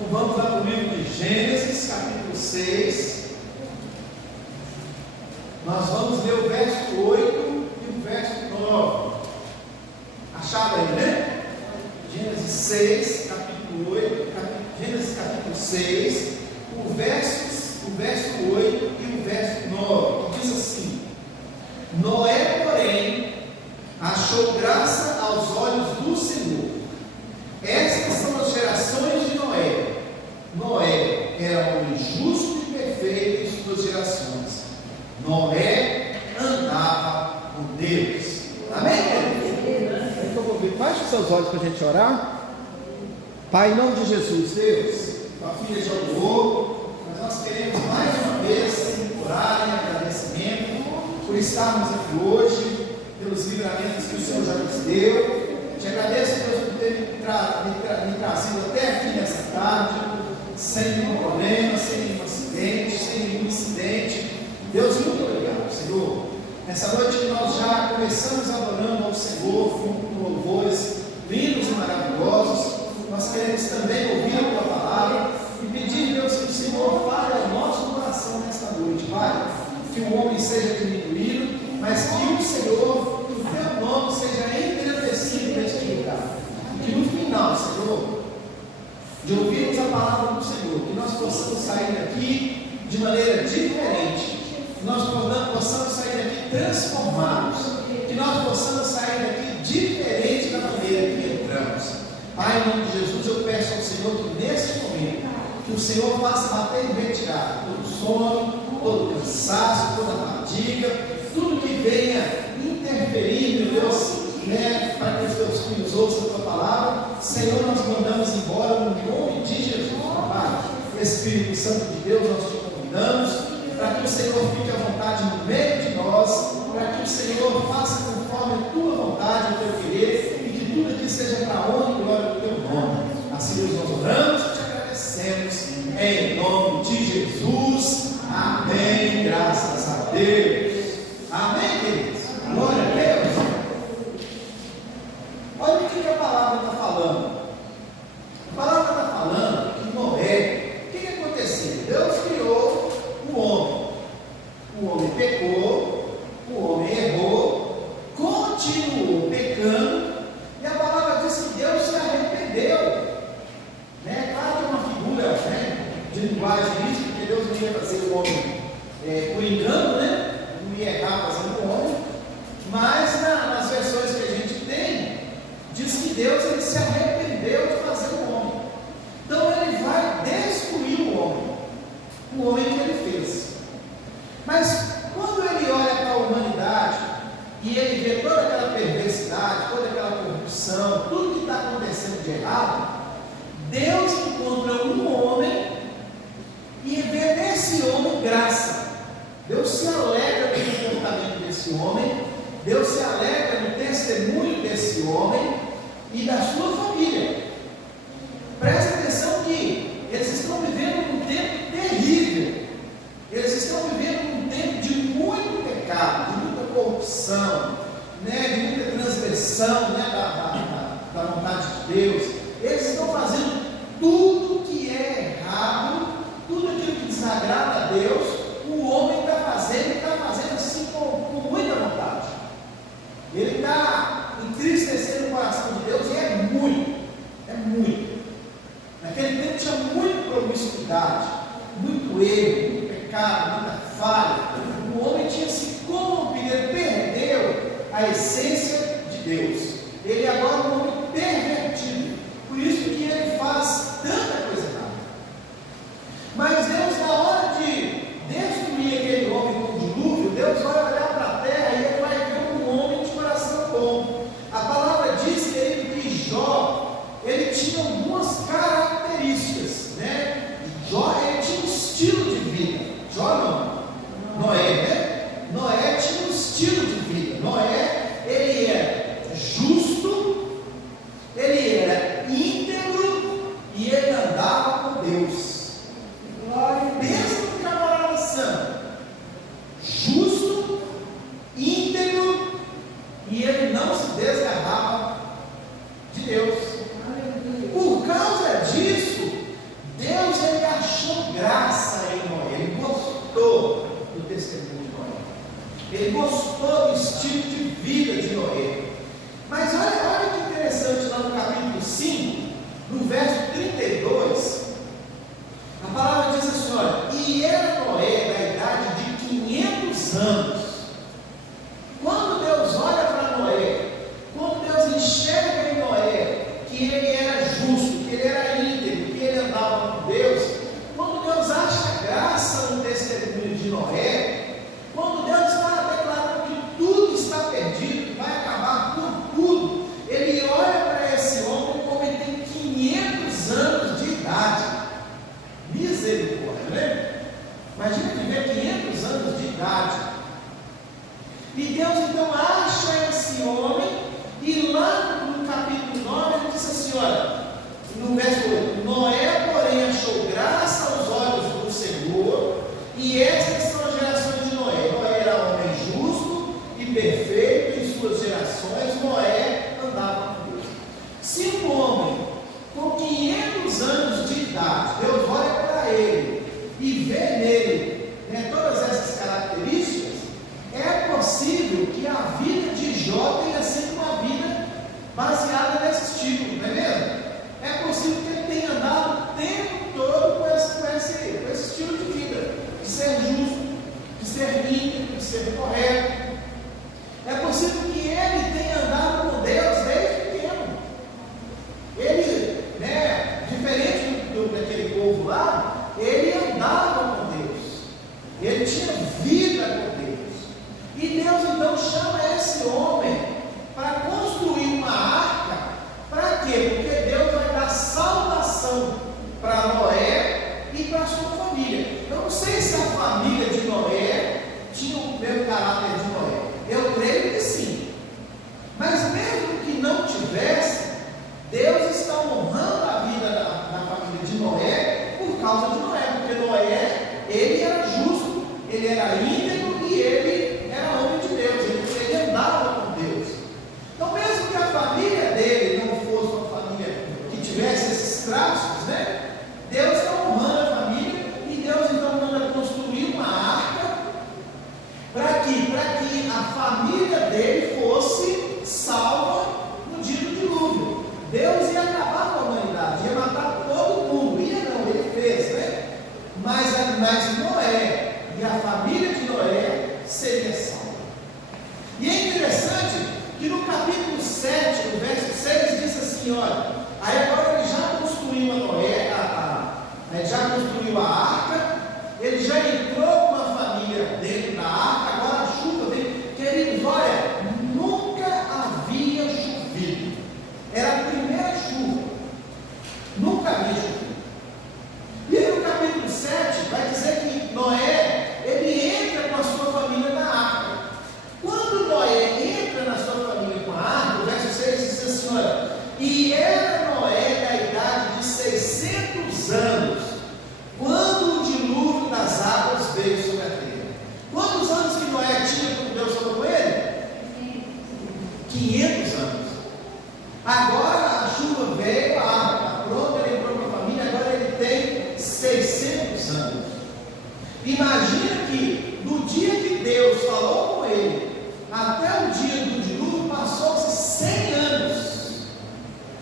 Então vamos lá para o livro de Gênesis, capítulo 6. Nós vamos ler o verso 8 e o verso 9. Acharam aí, né? Gênesis 6, capítulo 8, Gênesis capítulo 6, o verso 8 e o verso 9, que diz assim: Noé, porém, achou graça aos olhos do Senhor. Estas são as gerações de Noé. Noé era homem justo e perfeito em suas gerações. Noé andava com Deus. Amém? Então eu vou ver. Baixe os seus olhos para a gente orar. Pai, em nome de Jesus, Deus, a filha já orou, mas nós queremos mais uma vez orar em agradecimento por estarmos aqui hoje, pelos livramentos que o Senhor já nos deu. Te agradeço, Deus, por ter me trazido até aqui nessa tarde, sem nenhum problema, sem nenhum acidente, sem nenhum incidente. Deus, muito obrigado, Senhor. Nessa noite que nós já começamos adorando ao Senhor com louvores lindos e maravilhosos, nós queremos também ouvir a Tua palavra e pedir, Deus, que o Senhor fale ao nosso coração nesta noite, Pai. Que o homem seja diminuído, mas que o Senhor, que o Teu nome seja engrandecido neste lugar. Que no final, Senhor, de ouvirmos a palavra do Senhor, que nós possamos sair daqui de maneira diferente, que nós possamos sair daqui transformados, que nós possamos sair daqui diferente da maneira que entramos. Pai, em nome de Jesus, eu peço ao Senhor que neste momento, que o Senhor faça bater em retirada todo sono, todo cansaço, toda fadiga, tudo que venha interferir, meu Deus, para que os teus filhos ouçam a tua palavra. Senhor, nós mandamos embora no nome de Jesus, Pai. Espírito Santo de Deus, nós te convidamos para que o Senhor fique à vontade no meio de nós, para que o Senhor faça conforme a tua vontade, o teu querer, e que tudo aqui seja para a honra e glória do teu nome. Assim nós oramos e te agradecemos, em nome de Jesus. Amém. Graças a Deus. Amém, queridos. Glória a Deus. Olha o que a palavra está falando. A palavra está falando que Noé, o que aconteceu? Deus criou o homem. O homem pecou, o homem errou, continuou pecando, e a palavra diz que Deus se arrependeu. Claro que é uma figura de linguagem isso, porque Deus não ia fazer o homem por engano, não ia errar fazendo o homem, mas nas versões que a gente tem, diz que Deus ele se arrependeu de fazer o homem. Então ele vai destruir o homem que ele fez. Mas quando ele olha para a humanidade e ele vê toda aquela perversidade, toda aquela corrupção, tudo que está acontecendo de errado, Deus encontra um homem e vê nesse homem graça. Deus se alegra no comportamento desse homem, Deus se alegra no testemunho desse homem e da sua família. Presta atenção que eles estão vivendo um tempo terrível, eles estão vivendo um tempo de muito pecado, de muita corrupção, de muita transgressão da vontade de Deus. Eles estão fazendo tudo que é errado, tudo aquilo que desagrada a Deus, o homem está fazendo, e está fazendo assim com muita vontade. Ele está entristecendo o coração de Deus, e é muito. Naquele tempo tinha muita promiscuidade, muito erro, muito pecado, muita falha. O homem tinha se corrompido, ele perdeu a essência de Deus. Ele agora é um homem pervertido. Por isso que ele faz tanta coisa errada. Mas Deus, na hora de destruir aquele homem com o dilúvio, Deus vai olhar para a terra e ele vai ver um homem de coração bom. A palavra diz que Jó, ele tinha algumas características, Jó, ele tinha um estilo de vida. Jó não, Noé, Noé tinha um estilo de vida. Noé, ele era justo, Imagina viver 500 anos de idade. E Deus então acha esse homem, e lá no capítulo 9 ele diz assim: olha, no verso 8: Noé, porém, achou graça aos olhos do Senhor, e essas são as gerações de Noé. Noé era homem justo e perfeito em suas gerações. Noé andava com Deus. Se um homem com 500 anos de idade, Deus olha para ele e vê nele, né, todas essas características, é possível que a vida de Jó tenha sido uma vida baseada nesse estilo, não é mesmo? É possível que ele tenha andado o tempo todo com esse estilo de vida, de ser justo, de ser íntegro, de ser correto. É possível que ele tenha andado com Deus desde pequeno. Ele, né, diferente daquele povo lá, ele andava com Deus, ele tinha vida com Deus. E Deus então chama esse homem para construir uma arca. Para quê? Porque Deus vai dar salvação para Noé e para a sua família. Eu não sei se a família de Noé tinha o mesmo caráter de Noé. Eu creio que sim. Mas mesmo que não tivesse, Deus está honrando a vida da família de Noé por causa de Noé. Porque Noé, ele era justo, ele era íntegro e ele era homem de Deus. Ele andava com Deus. Então, mesmo que a família dele não fosse uma família que tivesse esses traços, né? Deus está honrando a família, e Deus então manda construir uma arca para que a família dele fosse salva no dia do dilúvio. Deus ia acabar com a humanidade, ia matar todo mundo. Ia não, ele fez, né? Mas Noé e a família de Noé seria salva. E é interessante que no capítulo 7, no verso 6, diz assim: olha, aí agora ele já construiu a Noé, já construiu a arca, ele já entrou com uma família dentro da arca, agora a chuva vem. Queridos, olha, nunca havia chovido, era a primeira chuva, nunca havia chovido. E aí no capítulo 7 vai dizer que Noé, ele entra com a sua família na arca. Quando Noé entra na sua família com a arca, o verso 6 diz assim: olha, e era Noé da idade de 600 anos, quando o dilúvio das águas veio sobre a terra. Quantos anos que Noé tinha quando Deus falou com ele? 500 anos. Agora a chuva veio, a arca está pronta, ele entrou com a família, agora ele tem 600 anos. Imagina que no dia que Deus falou com ele, até o dia do dilúvio, passou-se 100 anos.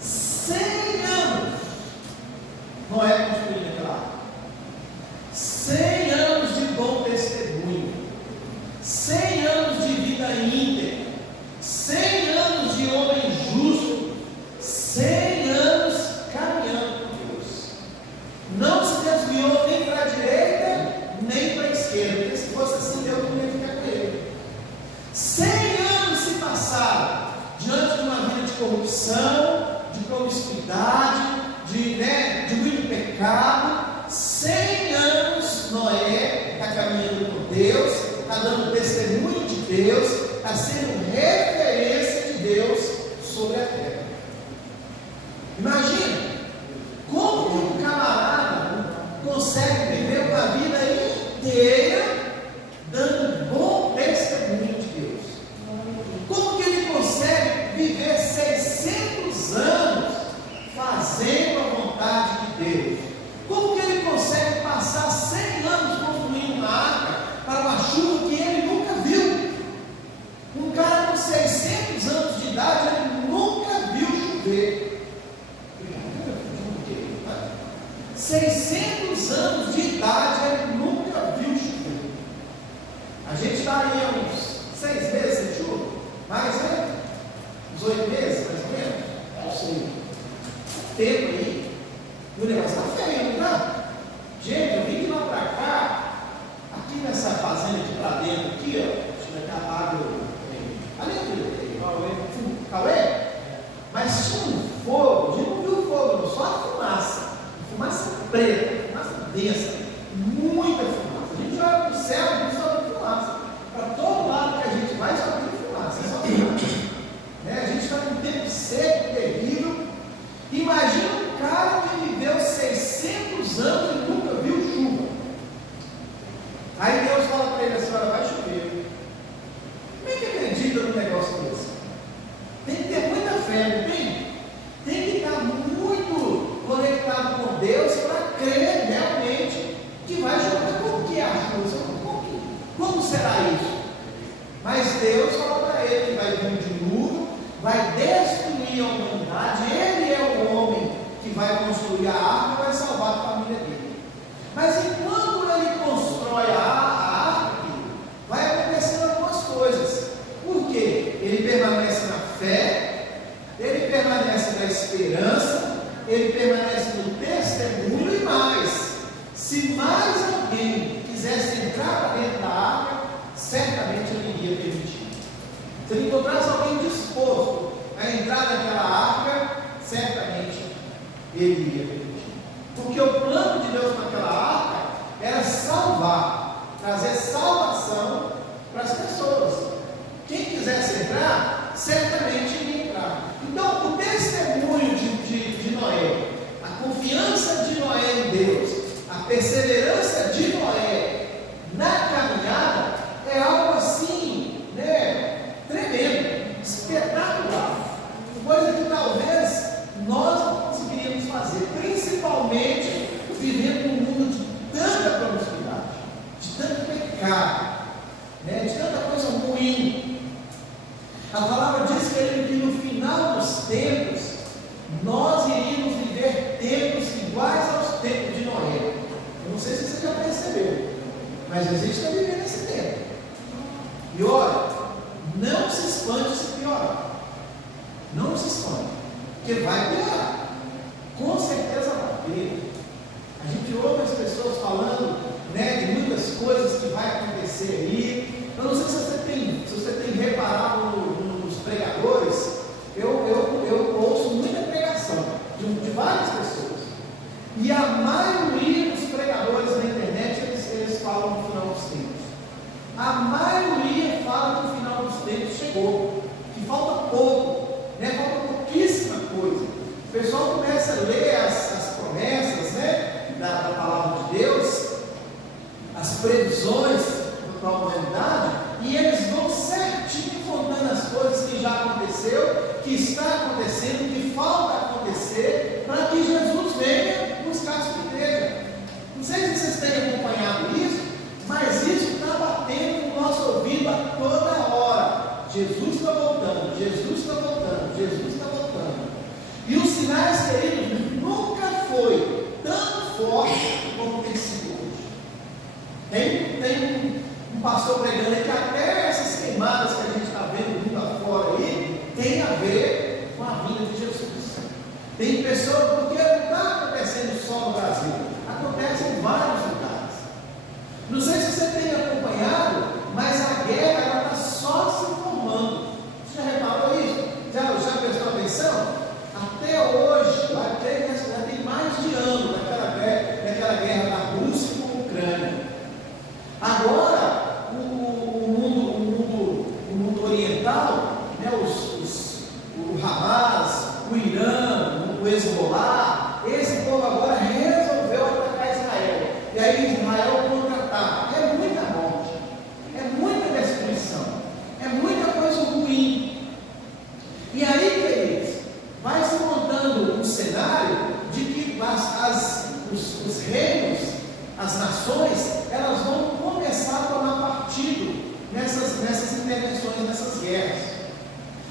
100 anos. Noé construindo aquela arca. 100 anos de bom testemunho. 100 anos de vida íntegra. 100 anos de homem justo. 100 anos caminhando com Deus. Não se desviou nem para a direita, nem para a esquerda. Porque se fosse assim, Deus não ia ficar com ele. 100 anos se passaram diante de uma vida de corrupção, de promiscuidade, de muito pecado. 100 anos Noé está caminhando com Deus, está dando testemunho de Deus, está sendo referência de Deus sobre a terra. Imagina como que um camarada consegue viver uma vida inteira dando bom testemunho de Deus. Como que ele consegue viver 600 anos fazendo a vontade de Deus? Como que ele consegue passar 100 anos construindo uma arca para uma chuva que ele nunca viu? Um cara com 600 anos de idade, ele nunca viu chover. 600 anos de idade, ele nunca viu chover. A gente está aí há uns 6 meses sem chuva, mais, né? Uns 8 meses, mais ou menos. Não sei. Tempo aí. E o negócio está feio, não está? Gente, eu vim de lá para cá, aqui nessa fazenda aqui para dentro, aqui, ó. Deixa eu ver a água. Ali, Cauê? Mas tinha um fogo, a gente não viu fogo, não, só a fumaça. Fumaça preta, fumaça densa, muita fumaça. A gente construir a arca, vai salvar a família dele. Mas enquanto ele constrói a arca, vai acontecendo algumas coisas. Por quê? Ele permanece na fé, ele permanece na esperança, ele permanece no testemunho e mais. Se mais alguém quisesse entrar para dentro da arca, certamente ele iria permitir. Se ele encontrasse alguém disposto a entrar naquela arca, certamente ele iria permitir. Porque o plano de Deus naquela arca era salvar, trazer salvação para as pessoas. Quem quisesse entrar, certamente iria entrar. Então, o testemunho de Noé, a confiança de Noé em Deus, a perseverança de Noé na caminhada, é algo assim, tremendo, espetacular. Coisa que talvez nós não conseguiríamos fazer, principalmente vivendo num mundo de tanta promiscuidade, de tanto pecado, de tanta coisa ruim. A palavra diz que no final dos tempos, nós iríamos viver tempos iguais aos tempos de Noé. Eu não sei se você já percebeu, mas a gente está vivendo esse tempo. E olha, não se espante se piorar. Não se espante, porque vai piorar. Com certeza vai ter. A gente ouve as pessoas falando, de muitas coisas que vai acontecer aí. Eu não sei se você tem reparado nos pregadores. Eu ouço muita pregação de várias pessoas. E a maioria dos pregadores na internet, eles falam no final dos tempos. A maioria fala que o final dos tempos chegou, que falta pouco, falta pouquíssima coisa. O pessoal começa a ler as promessas, da palavra de Deus, as previsões para a humanidade, e eles vão certinho contando as coisas que já aconteceu, que está acontecendo, que falta acontecer, para que Jesus venha buscar a sua igreja. Não sei se vocês têm acompanhado isso, mas isso está batendo no nosso ouvido a toda hora. Jesus está voltando, Jesus está voltando, Jesus está voltando. E os sinais, queridos, nunca foi tão forte como tem sido hoje. Tem um pastor pregando aí que até essas queimadas que a gente está vendo mundo afora aí, tem a ver com a vinda de Jesus. Tem pessoas, porque não está acontecendo só no Brasil, acontece em vários lugares. Não sei se você tem acompanhado, mas a guerra está só se formando. Você já reparou isso? Já prestou atenção? Até hoje, já tem mais de ano daquela guerra da Rússia com a Ucrânia. Agora, o mundo oriental, o Hamas, o Irã, o Hezbollah, esse povo agora resolveu atacar Israel. E aí Israel contra-ataca. É muita morte, é muita destruição, é muita coisa ruim. E aí, queridos, vai se montando um cenário de que os reinos, as nações, elas vão começar a tomar partido nessas intervenções, nessas guerras.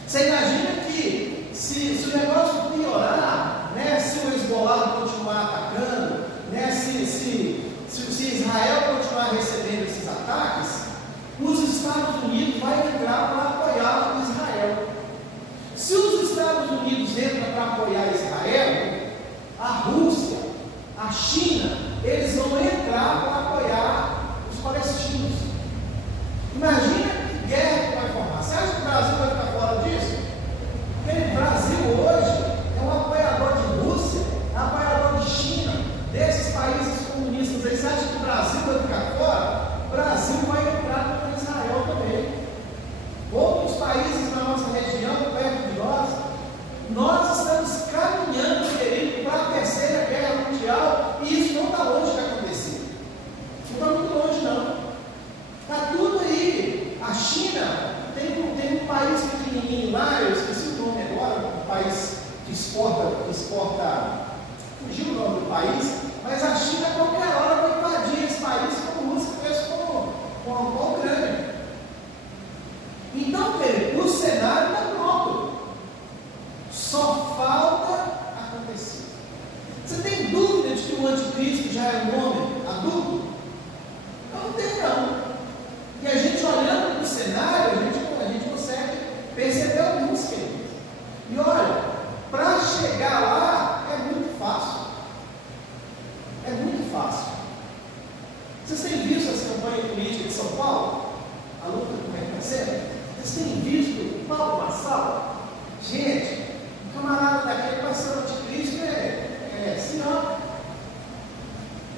Você imagina que se o negócio piorar, se o Hezbollah continuar atacando, se Israel continuar recebendo esses ataques, os Estados Unidos vão entrar para apoiar Israel. Se os Estados Unidos entram para apoiar Israel, a Rússia, a China, eles vão entrar para apoiar os palestinos. Imagina que guerra que vai formar. Você acha que o Brasil vai ficar fora disso? Porque o Brasil hoje é um apoiador de Rússia, apoiador de China, desses países comunistas aí. Você acha que o Brasil vai ficar fora? O Brasil vai entrar para Israel também. Outros países na nossa região, perto de nós estamos caminhando, querido, para a terceira guerra mundial, e isso não está longe de acontecer. Não está muito longe, não. Está tudo aí. A China tem um país pequenininho lá, eu esqueci o nome agora, um país que exporta, fugiu o nome do país, mas a China a qualquer hora vai invadir esse país como a Rússia fez com a Ucrânia. Então, querido, o cenário está pronto. Só falta acontecer. Você tem o anticristo já é um homem adulto? Não tem não. E a gente olhando para o cenário, a gente consegue perceber alguns, queridos. E olha, para chegar lá é muito fácil. É muito fácil. Vocês têm visto essa campanha política de São Paulo? A luta como é que está sendo? Vocês têm visto o Paulo Marçal? Gente, o camarada daquele passando anticristo é assim, ó.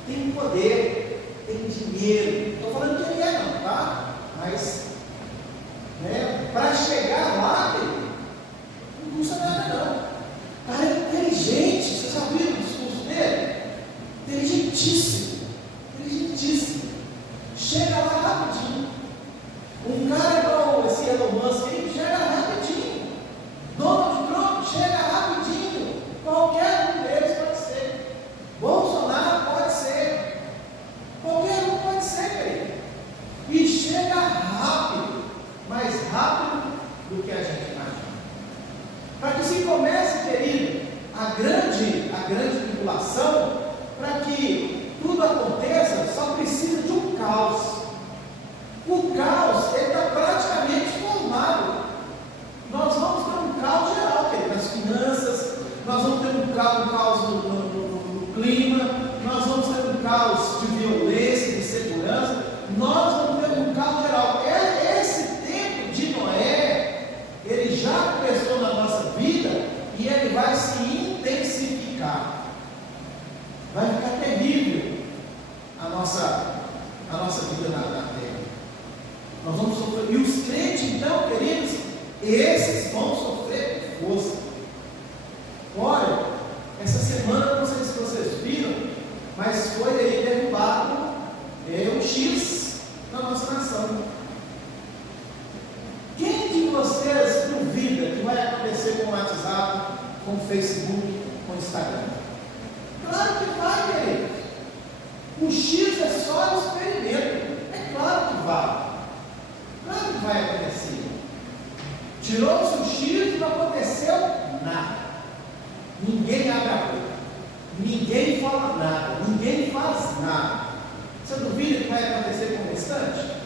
Tem poder, tem dinheiro. Não estou falando que ele é não, tá? Mas, né, para chegar lá, não custa nada não. Cara, é inteligente. Vocês já viram o discurso dele? Inteligentíssimo. Inteligentíssimo. Chega lá rapidinho. Um cara igual esse Elon Musk aí, chega rapidinho. Donald Trump chega rapidinho. Qualquer um deles pode ser. Bolsonaro pode ser. Qualquer um pode ser, querido. E chega rápido. Mais rápido do que a gente imagina. Para que se comece, querido, a grande tribulação, para que tudo aconteça, só precisa de um caos. O caos está praticamente formado. Nós vamos ter um caos geral, querido, nas finanças, nós vamos ter um caos no clima, nós vamos ter um caos de violência, de segurança, nós vamos ter um caos geral. Esse tempo de Noé, ele já começou na nossa vida e ele vai se intensificar. Vai ficar terrível a nossa vida na terra. Nós vamos sofrer. E os crentes, então, queridos, esses vão sofrer com força. Olha, essa semana, não sei se vocês viram, mas foi aí derrubado um X na nossa nação. Quem de vocês duvida que vai acontecer com o WhatsApp, com o Facebook, com o Instagram? Claro que vai, querido. O X é só um experimento. É claro que vai. Claro que vai acontecer. Tirou-se o X e não aconteceu nada. Ninguém abre a boca. Ninguém fala nada. Ninguém faz nada. Você duvida que vai acontecer com o restante?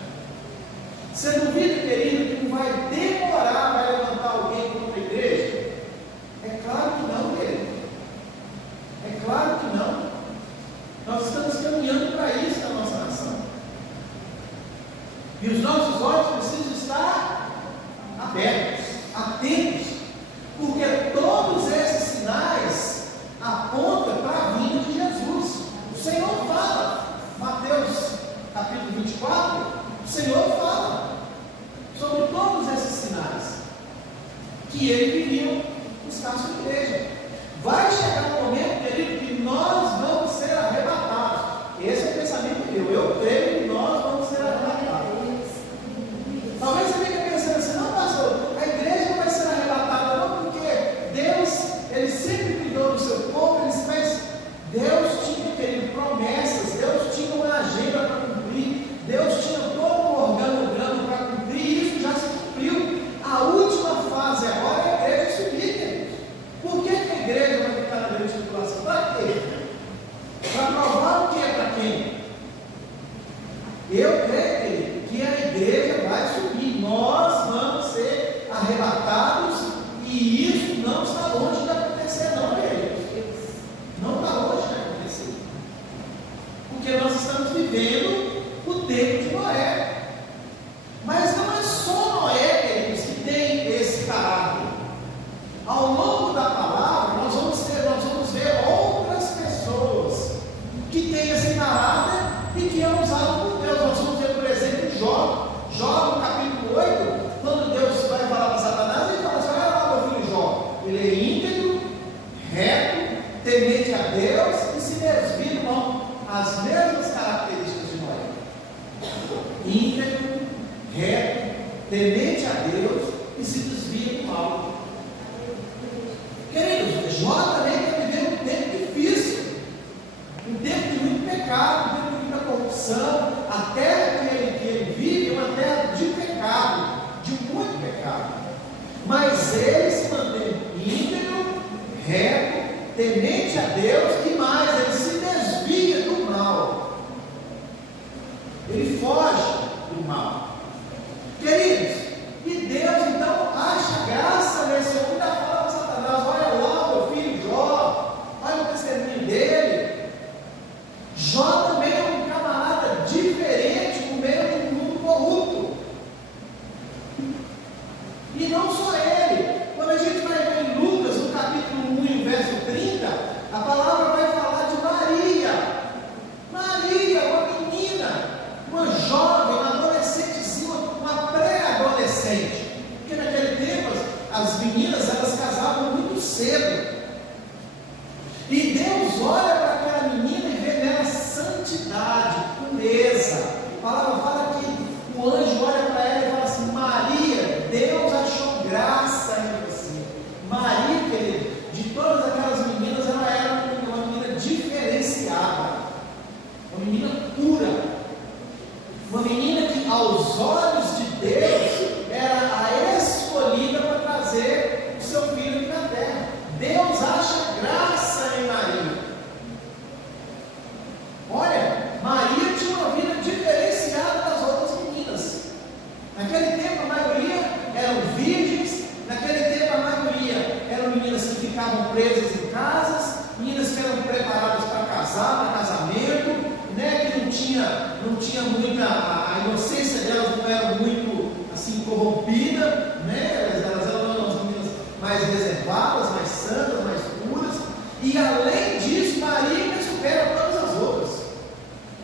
Você duvida, querido, que não vai demorar, vai levantar alguém contra a igreja? É claro que não, querido. É claro que não. Nós estamos caminhando para isso na nossa nação. E os nossos olhos precisam estar abertos, atentos, porque todos esses sinais apontam para a vinda de Jesus. O Senhor fala, Mateus capítulo 24, o Senhor fala sobre todos esses sinais que ele viria buscar a sua igreja. Vai chegar um momento, querido, que nós vamos ser arrebatados. Esse é o pensamento meu. Eu creio que nós vamos ser arrebatados. Talvez você fique pensando assim, não, pastor, a igreja não vai ser arrebatada, não, porque Deus, ele sempre cuidou do seu povo, mas Deus tinha, querido, promessas, Deus tinha uma agenda para cumprir, Deus tinha todo um organograma para cumprir, e isso já se cumpriu. A última fase agora é a igreja subir, querido. Por que a igreja vai ficar na grande tribulação? Para quê? Para provar o que é para quem? Eu creio, querido, que a igreja vai subir, nós vamos ser arrebatados, e isso não está longe de acontecer, não, querido. Não está longe de acontecer, porque nós estamos vivendo o tempo de Noé. Mas não é só Noé, queridos, que tem esse caráter. Ao longo da palavra, nós vamos ver outras pessoas que têm esse caráter e que é usado por Deus. Nós vamos ver, por exemplo, Jó. Jó, no capítulo 8, quando Deus vai falar para Satanás, ele fala assim: olha lá, meu filho Jó, ele é íntegro, reto, temente a Deus e se desvia, não, as mesmas características de Noé. Íntegro, reto, temente a Deus e se desvia do mal. Queridos, Jó também está vivendo um tempo difícil, um tempo de muito pecado, um tempo de muita corrupção. A terra que ele vive é uma terra de pecado, de muito pecado. Mas ele se mantém íntegro, reto, temente a Deus, e mais, ele se desvia aos olhos de Deus, era a escolhida para trazer o seu filho aqui na terra. Deus acha graça em Maria. Olha, Maria tinha uma vida diferenciada das outras meninas. Naquele tempo a maioria eram virgens, naquele tempo a maioria eram meninas que ficavam presas em casas, meninas que eram preparadas para casar, para casamento, né, que não tinha muita, a inocência delas não era muito assim corrompida, né, elas eram umas meninas mais reservadas, mais santas, mais puras, e além disso, Maria ainda supera todas as outras,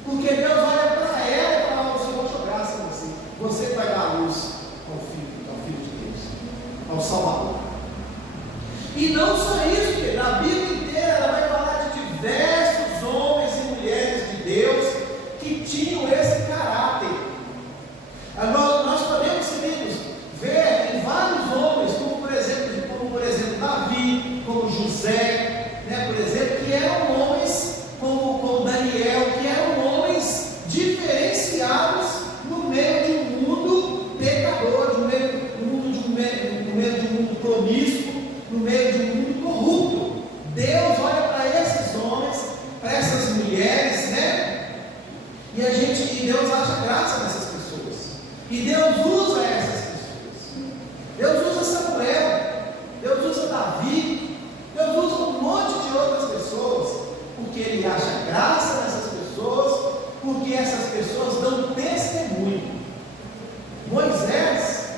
porque Deus olha para ela e fala: o Senhor achou graça em você, você vai dar a luz ao Filho de Deus, ao Salvador. E não só isso, porque na Bíblia inteira ela vai falar de diversos homens e mulheres de Deus que tinham esse caráter. Nós podemos, queridos, ver em vários homens, como por exemplo Davi, como José, né, por exemplo, que eram homens como Daniel, que eram homens diferenciados no meio de um mundo pecador, no meio de um mundo promíscuo, no meio de um mundo corrupto. Deus olha para esses homens, para essas mulheres, né? E Deus acha graça nessas pessoas. E Deus usa essas pessoas. Deus usa Samuel, Deus usa Davi, Deus usa um monte de outras pessoas, porque Ele acha graça nessas pessoas, porque essas pessoas dão testemunho. Moisés,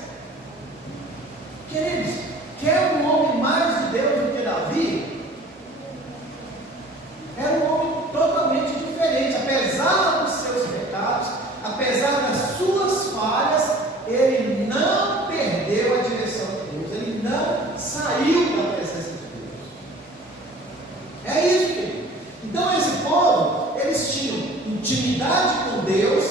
queridos, quer um homem mais de Deus do que Davi? Era um homem totalmente diferente, apesar dos seus pecados, apesar das suas falhas, ele não perdeu a direção de Deus, ele não saiu da presença de Deus. É isso, querido. Então esse povo, eles tinham intimidade com Deus,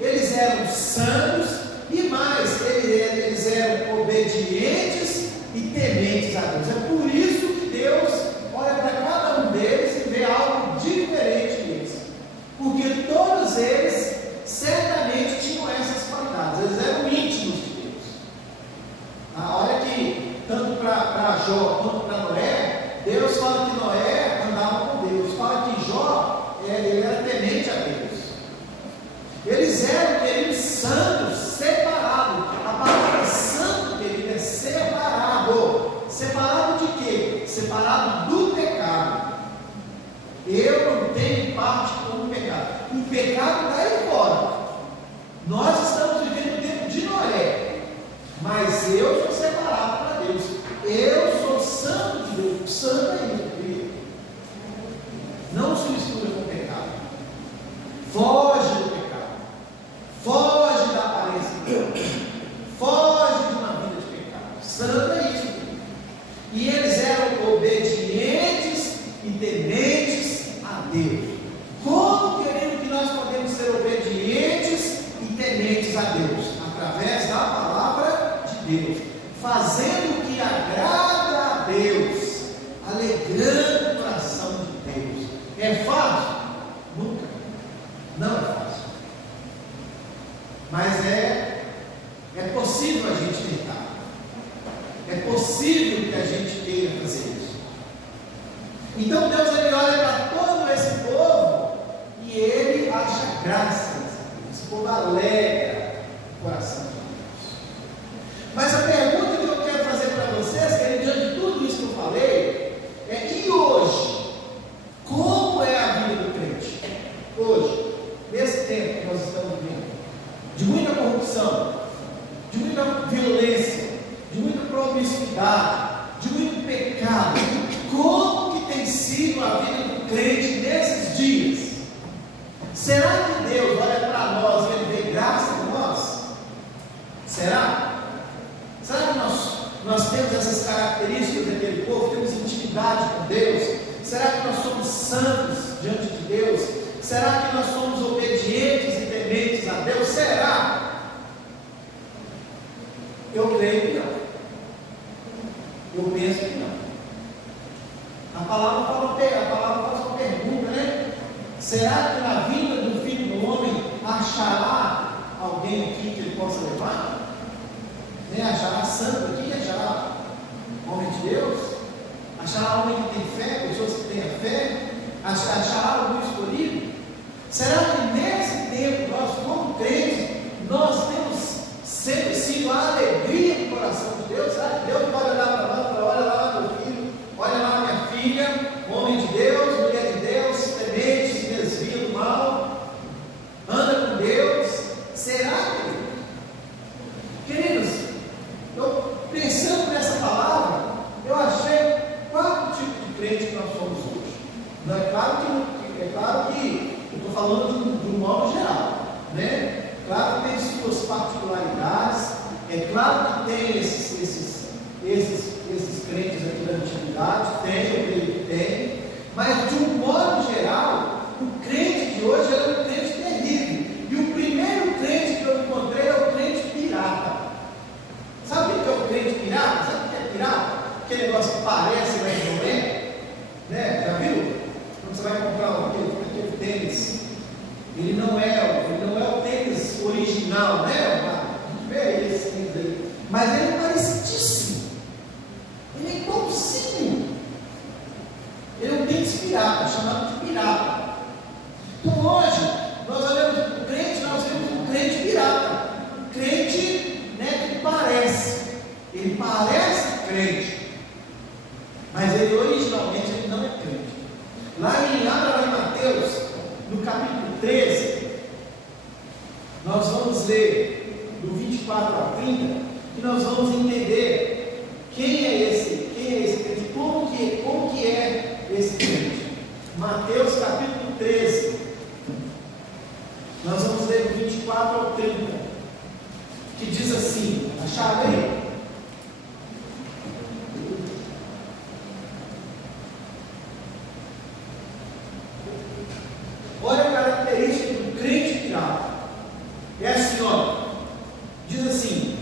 eles eram santos, e mais, eles eram obedientes e tementes a Deus. É por isso que Deus olha para cada um deles e vê algo diferente neles, porque todos eles certamente tinham essas qualidades, eles eram íntimos de Deus. Olha que tanto para Jó quanto para Noé, Deus fala que Noé andava com Deus, fala que Jó ele era temente a Deus. Eles eram, queridos, santos, separados. A palavra santo, querido, é separado. Separado de quê? Separado do pecado. Eu não tenho parte com o pecado. O pecado está aí fora. Nós estamos vivendo o tempo de Noé, mas eu sou separado para Deus. Eu sou santo de Deus. Santo é isso, querido. Não se mistura com o pecado. Foge do pecado. Foge da aparência de Deus. Foge de uma vida de pecado. Santo é isso, querido. E eles eram obedientes e tementes a Deus. Como, querido, que nós podemos ser obedientes e tementes a Deus? Através da palavra de Deus, fazendo o que agrada a Deus, alegrando o coração de Deus. É fácil? Nunca. Não é fácil. Mas é possível a gente tentar. É possível que a gente queira fazer isso. Então Deus ele olha para todo esse povo e ele acha graça. Esse povo alegra o coração de Deus. Mas a pergunta que eu quero fazer para vocês, que diante de tudo isso que eu falei, é: e hoje? Como é a vida do crente? Hoje, nesse tempo que nós estamos vivendo, de muita corrupção, de muita violência, de muita promiscuidade, de muito pecado, como que tem sido a vida do crente nesses dias? Será que Deus olha para nós e Ele vê graça em nós? Será? Será que nós temos essas características daquele povo? Temos intimidade com Deus? Será que nós somos santos diante de Deus? Será que nós somos obedientes e tementes a Deus? Será? Eu creio que não. Eu penso que não. A palavra faz uma pergunta, né? Será que na vinda do Filho do Homem achará possa levar? Achará santo aqui, achará homem de Deus, achará homem que tem fé, pessoas que têm fé, achará algum escolhido? Será que nesse tempo, nós como crentes, nós temos sempre sido a alegria do coração de Deus? Será que Deus pode olhar para nós, para olha lá meu filho, olha lá minha filha, homem de Deus, mulher de Deus, temente, se desvia do mal, anda com Deus? Será que, queridos, eu pensando nessa palavra, eu achei 4 tipos de crente que nós somos hoje. Não é claro que eu estou falando de um modo geral, né? Claro que tem suas particularidades, é claro que tem esses crentes aqui da antiguidade, eu creio que tem, mas de um modo geral, o crente de hoje é um crente terrível. E o primeiro crente que eu encontrei é o crente pirata. Sabe o que é o crente pirata? Sabe o que é pirata? Aquele negócio que parece, mas não é? Né? Já viu? Quando você vai comprar aquele tênis, ele não é o tênis original, né? A gente vê esse tênis aí, mas ele é parecidíssimo, ele é igualzinho. Ele é um tênis pirata, chamado de pirata. Então hoje, nós olhamos para o crente, nós vemos um crente pirata, um crente, né, que parece, ele parece crente, mas ele originalmente ele não é crente. Lá em Mateus, no capítulo 13, nós vamos ler do 24 a 30, e nós vamos entender quem é esse crente, como que é esse crente. Mateus capítulo 13, nós vamos ler do 24 ao 30, que diz assim, acharam aí? Olha a característica do crente pirata. É assim, ó. Diz assim: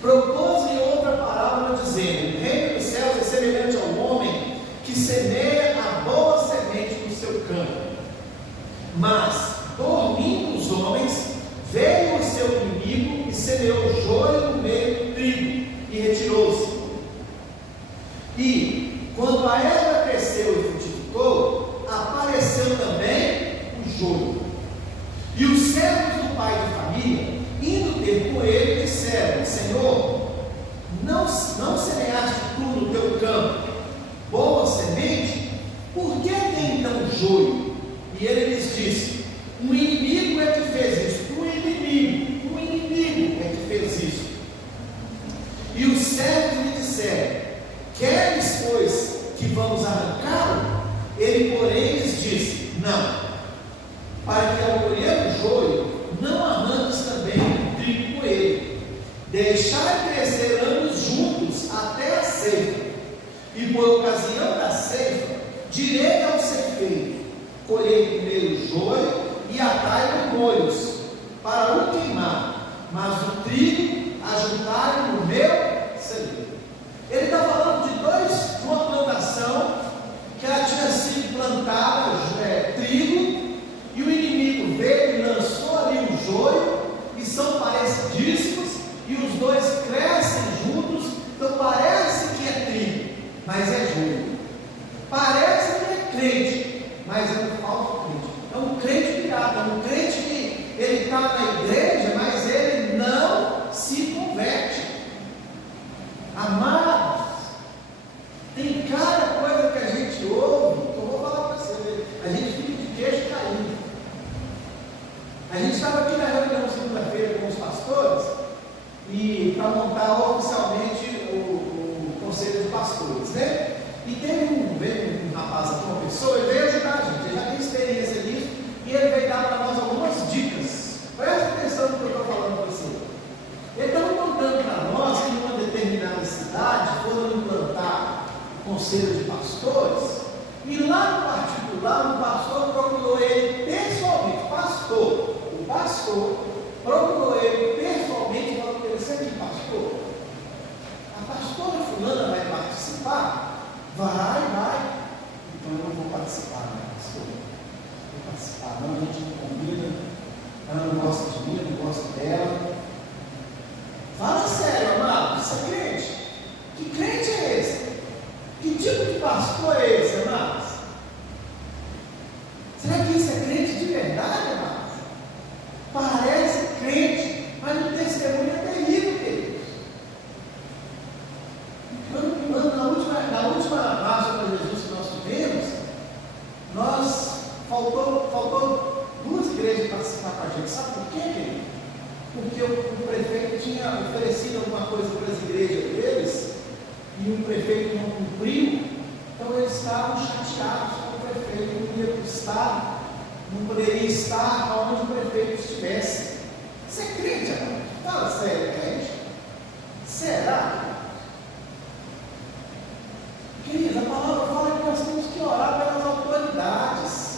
propôs-lhe outra parábola, dizendo: o reino dos céus é semelhante ao homem que semeia a boa semente no seu campo. Mas, dormindo os homens, veio o seu inimigo e semeou joio no meio do trigo e retirou-se. E, quando a erva cresceu e frutificou, apareceu também o joio. E os servos do pai de família, indo ter com ele, disseram: Senhor, não semeaste tu no teu campo boa semente? Por que tem então joio? E ele lhes disse: um inimigo é que fez isso. Um inimigo é que fez isso. E os servos lhe disseram: queres, pois, que vamos arrancá-lo? Ele, porém, lhes disse: não, para que ao colher o joio, não arranques também o trigo com ele. Deixai crescer ambos juntos até a ceifa. E por ocasião da ceifa, direi ao ceifeiro: colhei primeiro o joio e atai no molhos, para o queimar, mas o trigo ajuntai no meu celeiro. Ele está falando de uma plantação que ela tinha sido plantada, trigo, e o inimigo veio e lançou ali o joio, e são parecidíssimos, e os dois crescem juntos. Então parece que é trigo, mas é joio. Parece que é crente, mas é um falso crente. É um crente pirata, é um crente que ele está na igreja, mas ele não se converte. Amados, tem cada coisa que a gente ouve, que eu vou falar para você, a gente fica de queixo caído. A gente estava aqui na reunião segunda-feira com os pastores, e para montar oficialmente o conselho de pastores, né? E veio um rapaz aqui, uma pessoa, ele veio ajudar a gente, ele já tem experiência nisso, e ele veio dar para nós algumas dicas. Presta atenção no que eu estou falando para você. Ele estava contando para nós que em uma determinada cidade foram implantar o conselho de pastores, e lá no particular, o pastor procurou ele pessoalmente. O pastor procurou ele pessoalmente e falou: interessante, pastor, a pastora fulana vai participar? Vai. Então eu não vou participar, né, pastor? Não vou participar, não, a gente não combina, ela não gosta de mim, eu não gosto dela. faltou duas igrejas participar com a gente. Sabe por quê, querido? Porque o prefeito tinha oferecido alguma coisa para as igrejas deles e o prefeito não cumpriu, então eles estavam chateados com o prefeito, não ia estar, não poderia estar onde o prefeito estivesse. Você é crente, amor? Fala sério, crente? Será? Queridos, a palavra fala que nós temos que orar pelas autoridades.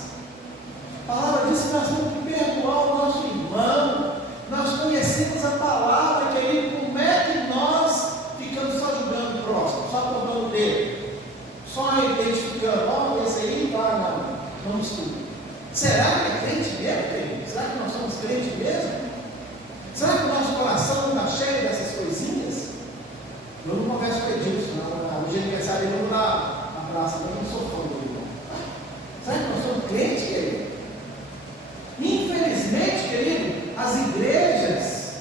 A palavra diz que nós temos que perdoar o nosso irmão. Nós conhecemos a palavra, querido. Como é que nós ficamos só julgando o próximo, só apontando o dedo, só identificando, ó, esse aí, não mistura. Será que é crente mesmo, querido? Será que nós somos crentes mesmo? Será que o nosso coração não está cheio dessas coisinhas? Eu não converso com Edilson, não. Hoje é aniversário dele, eu vou dar um abraço, eu não sou fã dele. Será que nós somos crentes, querido? Infelizmente, querido, as igrejas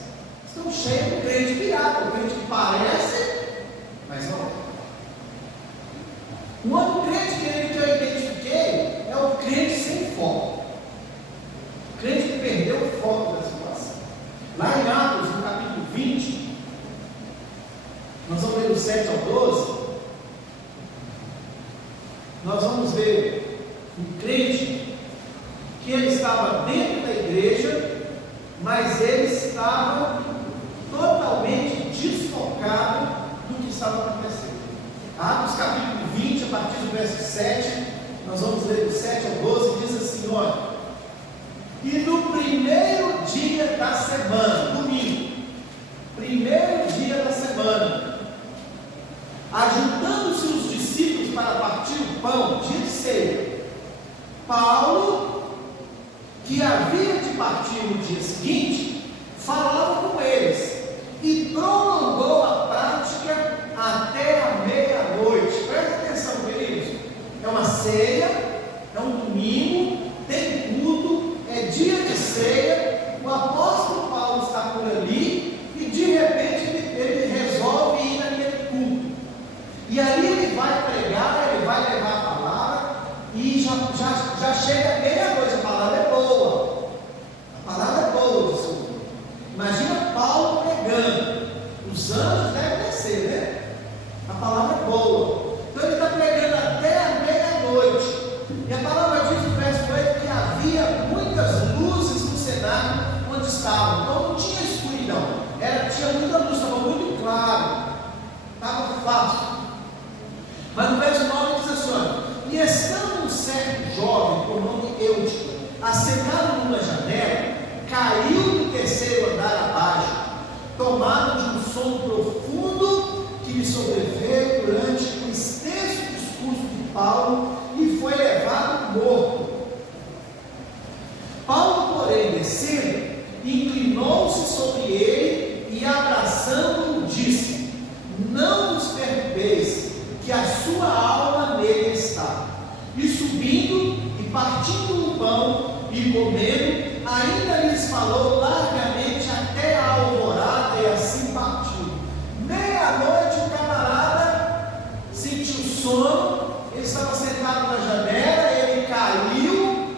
estão cheias de crente pirata, o crente que parece, mas não. Um outro crente, querido, que eu identifiquei é o crente sem foco. O crente que perdeu o foco da situação. Lá em Atos, no capítulo 20, nós vamos ler do 7 ao 12, nós vamos ver um crente que ele estava dentro da igreja, mas ele estava totalmente desfocado do que estava acontecendo. Atos capítulo 20, a partir do verso 7, nós vamos ler do 7 ao 12, diz assim, olha: e no primeiro dia da semana, domingo, primeiro dia da semana, ajuntando-se os discípulos para partir o pão, dia de ceia, Paulo, que havia de partir no dia seguinte, falava com eles e prolongou a prática até a meia-noite. Presta atenção, queridos, é uma ceia, é um domingo, tem culto, é dia de ceia, o apóstolo Paulo está por ali e de repente ele resolve ir naquele culto. E ali ele vai pregar, ele vai levar a palavra e já chega meia-noite. A palavra é boa. A palavra é boa, diz o Senhor. Imagina Paulo pregando. Os anjos devem descer, né? A palavra é boa. Então ele está pregando até a meia-noite. E a palavra diz no verso 8 que havia muitas luzes no cenário onde estavam. Então não tinha escuridão. Tinha muita luz, estava muito claro. Estava fácil. Mas no verso 9 diz assim, olha: e estando um certo jovem, por nome Eutico, assentado numa janela, caiu do terceiro andar abaixo, tomado de um sono profundo que lhe sobreveio durante o extenso discurso de Paulo, e foi levado morto. Paulo, porém, descendo, inclinou-se sobre ele e, abraçando-o, disse: não vos perturbeis, que a sua alma nele está. E subindo e partindo o pão e comendo, ainda lhes falou largamente até a alvorada, e assim partiu. Meia-noite o camarada sentiu sono, ele estava sentado na janela, ele caiu,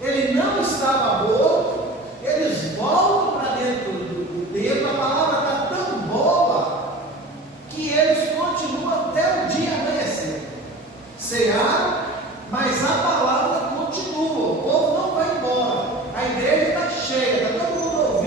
ele não estava morto, eles voltam para dentro do templo, a palavra está tão boa que eles continuam até o dia amanhecer. Cearam, mas a palavra continua, o povo não vai embora, a igreja está cheia, está todo mundo ouvindo.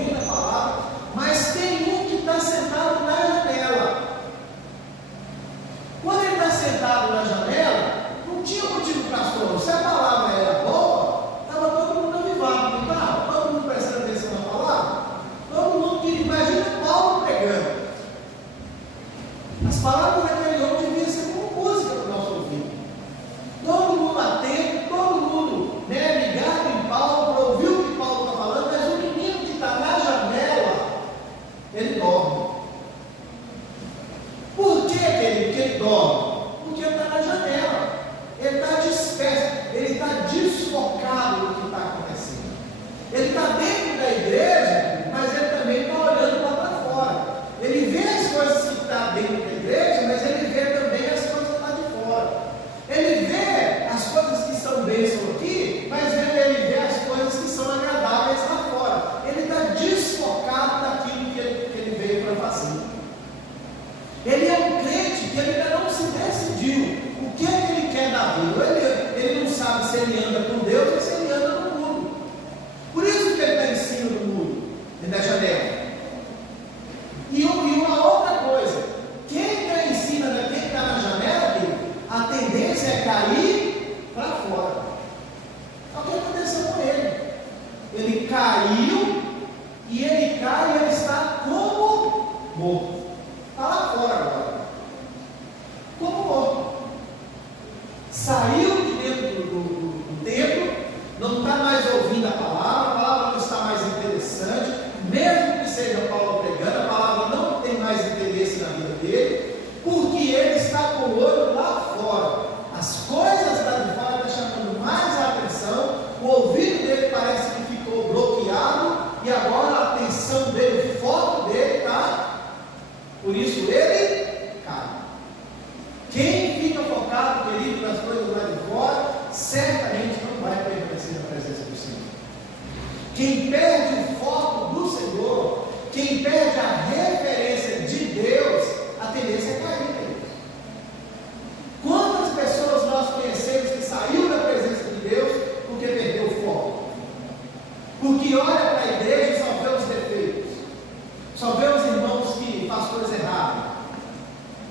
se ele anda com Deus ou se ele anda no mundo. Por isso que ele está em cima do muro, dentro da janela. E uma outra coisa, quem está em cima, quem está na janela, a tendência é cair para fora. É o que aconteceu com ele. Ele caiu, e ele cai e ele está como morto. Está lá fora agora. Como morto. Saiu de dentro do templo, não está mais ouvindo a palavra não está mais interessante, mesmo que seja Paulo pregando, a palavra não tem mais interesse na vida dele, porque ele está com o olho lá fora. As coisas lá de fora estão chamando mais a atenção, o ouvido dele parece que ficou bloqueado, e agora a atenção dele, o foco dele está, por isso ele cai. Quem fica focado, querido, nas coisas lá de fora, certamente não vai permanecer na presença do Senhor. Quem perde o foco do Senhor, quem perde a referência de Deus, a tendência é cair, querido. Quantas pessoas nós conhecemos que saiu da presença de Deus porque perdeu o foco? Porque olha para a igreja e só vê os defeitos, só vê os irmãos que fazem coisa errada.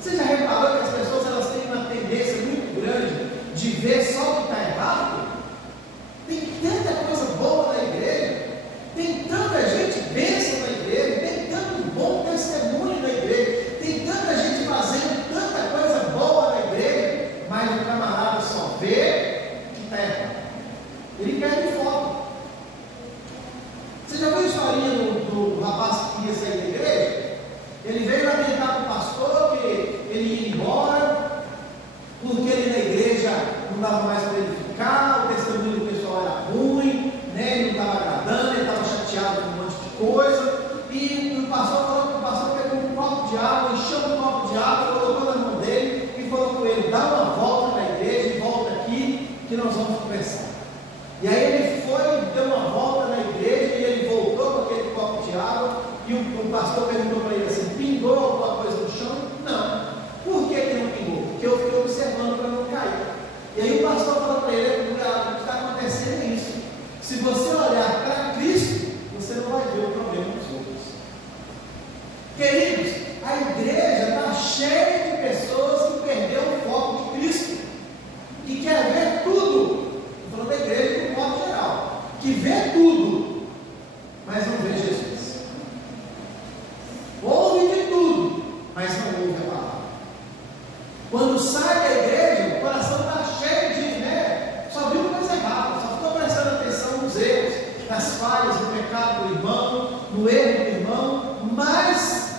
Você já reparou que as pessoas elas têm uma tendência muito grande de ver só o que está errado? Tem tanta coisa boa na igreja, tem tanta gente bênção na igreja, tem tanto bom testemunho na igreja, tem tanta gente fazendo tanta coisa boa na igreja, mas o camarada só vê o que está errado. Ele perde o foco. Você já viu a historinha do rapaz que ia sair da igreja? Ele veio lamentar para o pastor que ele ia embora, porque ele na igreja não dava mais para ele ficar, o testemunho do pessoal era ruim, né? Ele não estava agradando, ele estava chateado com um monte de coisa, e o pastor falou que o pastor pegou um copo de água, encheu um copo de água, colocou na mão dele e falou com ele: dá uma volta na igreja e volta aqui que nós vamos conversar. E aí ele foi, deu uma volta na igreja e ele voltou com aquele copo de água, e o pastor perguntou para ele assim: pingou alguma coisa no chão? Não. Por que não pingou? Porque eu fiquei observando para não cair. E aí o pastor falou para ele: o que está acontecendo é isso. Se você olhar para Cristo, você não vai ver o problema dos outros. Queridos, a igreja está cheia de pessoas que perderam o foco de Cristo, que quer ver tudo. Estou falando da igreja de um modo geral, que vê tudo, mas não vê Jesus. Ouve de tudo, mas não ouve a palavra. Quando sai da igreja, o coração está cheio de, só viu coisa errada, só ficou prestando atenção nos erros, nas falhas, no pecado do irmão, no erro do irmão, mas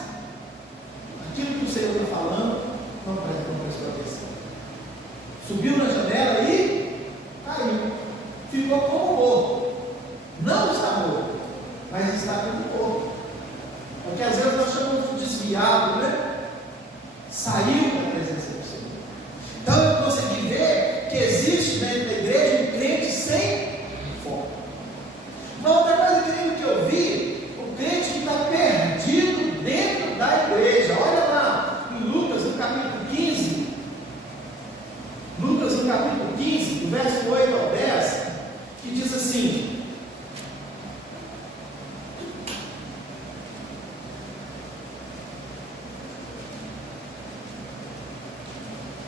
aquilo que o Senhor está falando, não prestou atenção. Subiu na janela e caiu, ficou como morto. Não está morto, mas está como morto. Porque às vezes nós chamamos de desviado, saiu da presença do Senhor. Então eu consegui ver que existe dentro da igreja um crente sem foco. Uma outra coisa, querido, que eu vi, o crente que está perdido dentro da igreja. Olha lá em Lucas, no capítulo 15. Lucas, no capítulo 15, do verso 8 ao 10, que diz assim: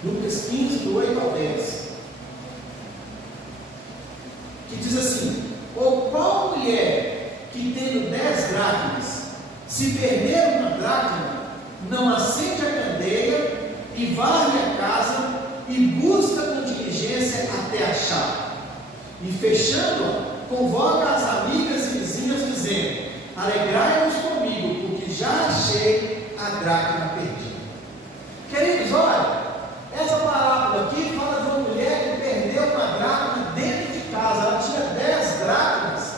Lucas 15, do 8 ao 10, que diz assim: ou qual mulher que tendo 10 dracmas, se perder uma dracma, não acende a candeia e varre a casa e busca com diligência até achar, e fechando-a, convoca as amigas e vizinhas, dizendo: alegrai-vos comigo, porque já achei a dracma perdida. Queridos, olha, essa parábola aqui fala de uma mulher que perdeu uma dracma dentro de casa. Ela tinha 10 dracmas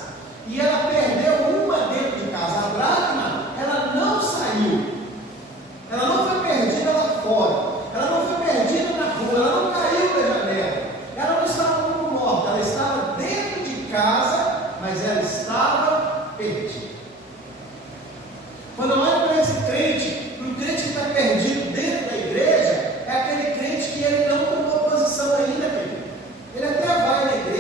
e ela perdeu uma dentro de casa. A dracma, ela não saiu, ela não foi perdida lá fora, ela não foi perdida na rua, ela não caiu da janela, ela não estava como morta, ela estava dentro de casa, mas ela estava perdida. Quando eu olho para esse crente, para o crente que está perdido dentro da igreja, é aquele crente que ele não tomou posição ainda, querido. Ele até vai na igreja,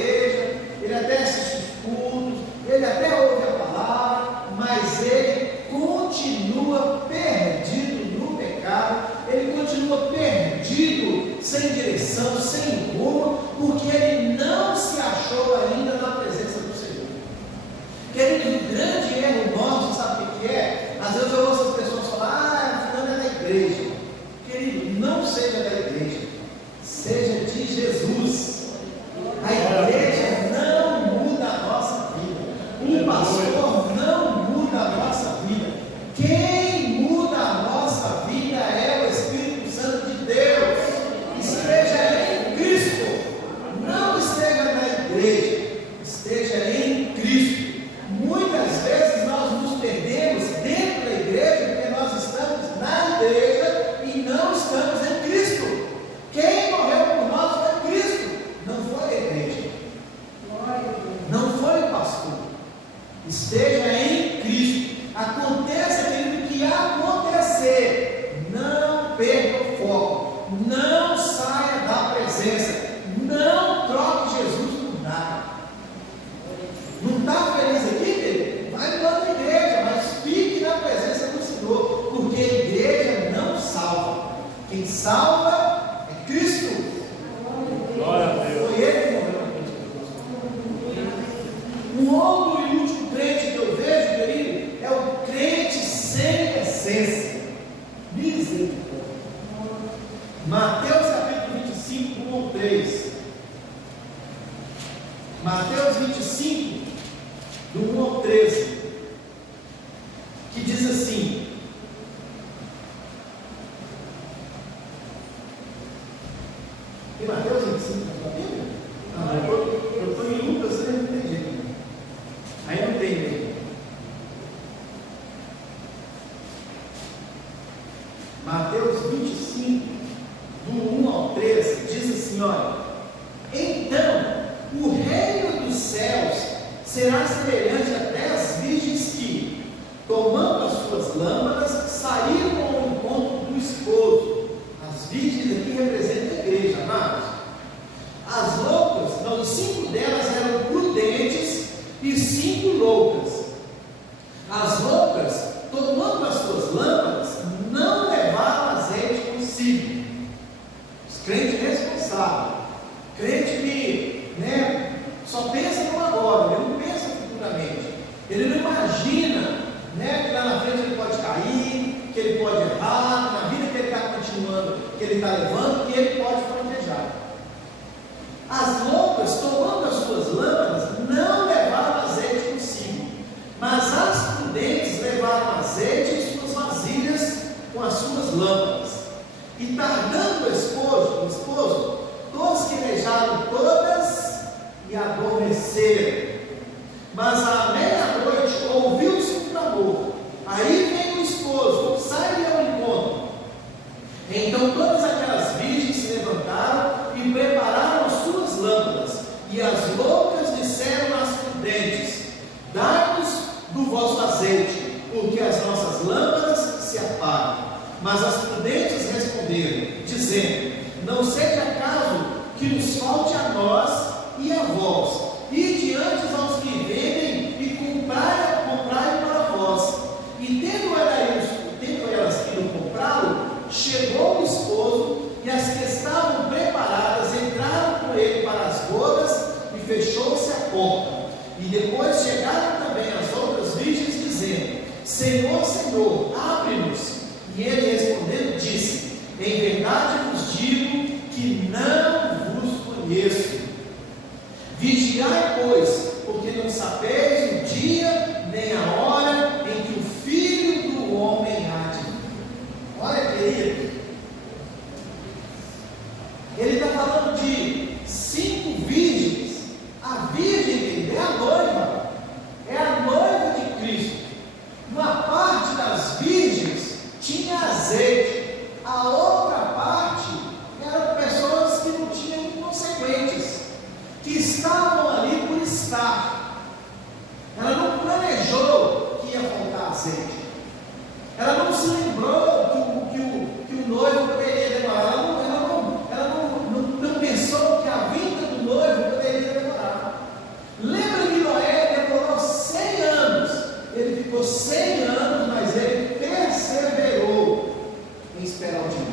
Um outro e último crente que eu vejo, querido, é o crente sem essência. Misericórdia. Mateus capítulo 25, 1 ao 3. Mateus 25, do 1 ao 13, que diz assim: tem Mateus 25 na sua Bíblia? Não, eu estou em Lucas, eu não entendi. Aí não tem mesmo. Mateus 25, do 1 ao 13, diz assim: olha, então o reino dos céus será semelhante a 10 virgens que, tomando as suas lâmpadas, saíram ao encontro do esposo. As virgens aqui representam a igreja, amados. As loucas, não, 5 delas eram prudentes e 5 loucas. As loucas, tomando as suas lâmpadas, não levaram azeite consigo. Os crentes responsáveis, crente que, só pensa no agora, ele não pensa futuramente, ele não imagina, que lá na frente ele pode cair, que ele pode errar, na vida que ele está continuando, que ele está levando, que ele pode planejar. As loucas, tomando as suas lâmpadas, não levaram azeite consigo, mas as prudentes levaram azeite em suas vasilhas com as suas lâmpadas. E tardando o esposo, todos que beijaram todas e adormeceram. Mas à meia-noite ouviu-se um clamor. Aí vem o esposo, sai ao encontro. Então todas aquelas virgens se levantaram e prepararam as suas lâmpadas. E as loucas disseram às prudentes: dai-nos do vosso azeite, porque as nossas lâmpadas se apagam. Mas as prudentes responderam, dizendo: não seja acaso que nos falte a nós e a vós, e diante aos que vendem e comprai para vós. E tendo elas ido comprá-lo, chegou o esposo, e as que estavam preparadas entraram com ele para as bodas, e fechou-se a porta. E depois chegaram também as outras virgens, dizendo: Senhor, Senhor, abre-nos. E ele respondendo disse: em verdade vos digo que não vos conheço. Vigiai, pois, porque não sabeis o dia nem a hora em que o Filho do Homem há de vir. Olha, querido, ele está falando de 5 virgens. A virgem é a noiva, é a noiva de Cristo. Uma parte das virgens tinha azeite, a outra parte eram pessoas que não tinham inconsequentes, que estavam ali por estar. Ela não planejou que ia faltar azeite, ela não se lembrou que o noivo poderia demorar, ela não pensou que a vinda do noivo poderia demorar. Lembra que Noé demorou 100 anos, ele ficou 100 anos, mas ele perseverou em esperar o dia.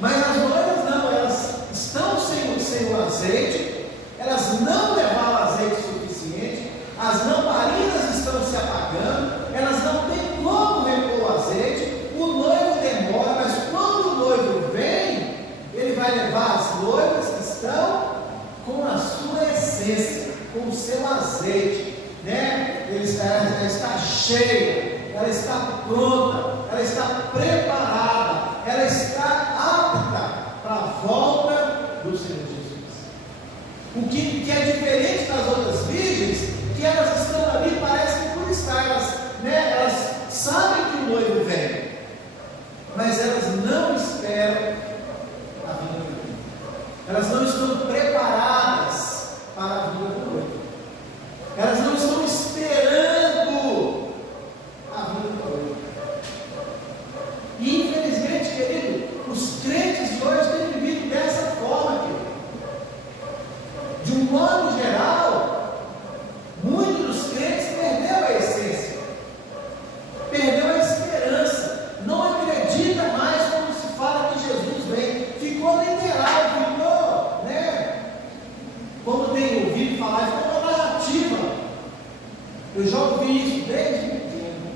Mas as noivas não, elas estão sem o azeite, elas não levaram azeite suficiente, as lamparinas estão se apagando, elas não têm como repor o azeite, o noivo demora, mas quando o noivo vem, ele vai levar as noivas que estão com a sua essência, com o seu azeite, ela está cheia, ela está pronta, ela está preparada, ela está apta para a volta do Senhor Jesus. O que é diferente das outras virgens, que elas estão ali, parece que por estar, elas sabem que o noivo vem, mas elas não esperam a vinda do noivo, elas não estão preparadas para a vinda do noivo, elas não estão esperando a vinda do noivo. E infelizmente, querido, os crentes de hoje têm vivido dessa forma, querido. De um modo geral, Eu já ouvi isso desde pequeno.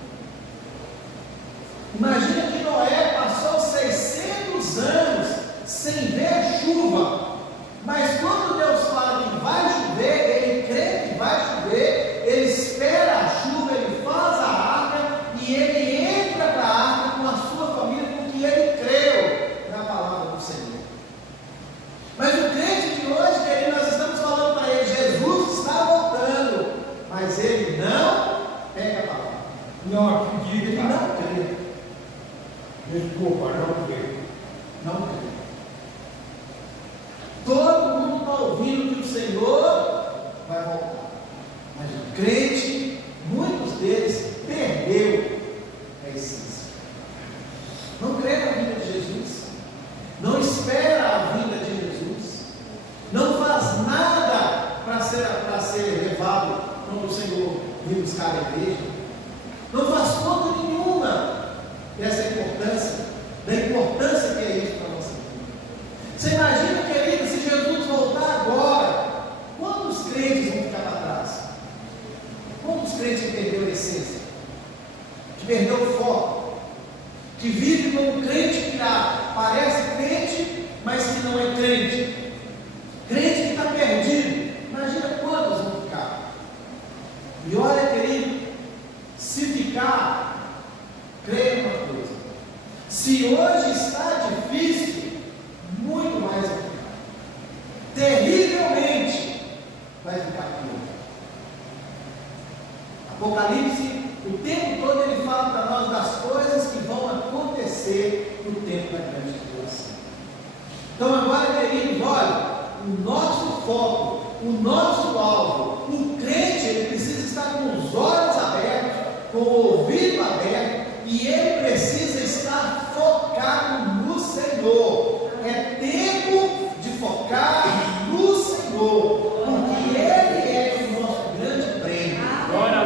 Imagina que Noé passou 600 anos sem ver chuva, mas quando Deus fala que vai chover, ele crê que vai chover, ele espera a chuva, ele faz a arca e ele entra para a arca com a sua família, porque ele creu na palavra do Senhor. Mas o crente de hoje, querido, nós estamos falando para ele: Jesus está voltando, mas ele não pega a palavra, Não acredita. ele não crê. Desculpa, não crê. Não crê. Todo mundo está ouvindo que o Senhor vai voltar, mas o crente, muitos deles, perdeu a essência. Não crê na vinda de Jesus, não espera a vinda de Jesus, não faz nada para ser levado quando o Senhor vir buscar a igreja, não faz conta nenhuma dessa importância, da importância que é isso para a nossa vida. Você imagina, querido, se Jesus voltar agora, quantos crentes vão ficar para trás? Quantos crentes que perderam a essência? Que perdeu o foco? Que vive como crente que parece crente, mas que não é crente? Crente que está perdido. Imagina quantos vão ficar. E olha, querido, se ficar, creia uma coisa: se hoje está difícil, muito mais vai ficar. Terrivelmente vai ficar pior. Apocalipse, o tempo todo ele fala para nós das coisas que vão acontecer no tempo da grande tribulação. Então agora, queridos, olha, o nosso foco, o nosso alvo, o crente, ele precisa estar com os olhos abertos, com o ouvido aberto, e ele precisa estar focado no Senhor. É tempo de focar no Senhor, porque Ele é o nosso grande prêmio,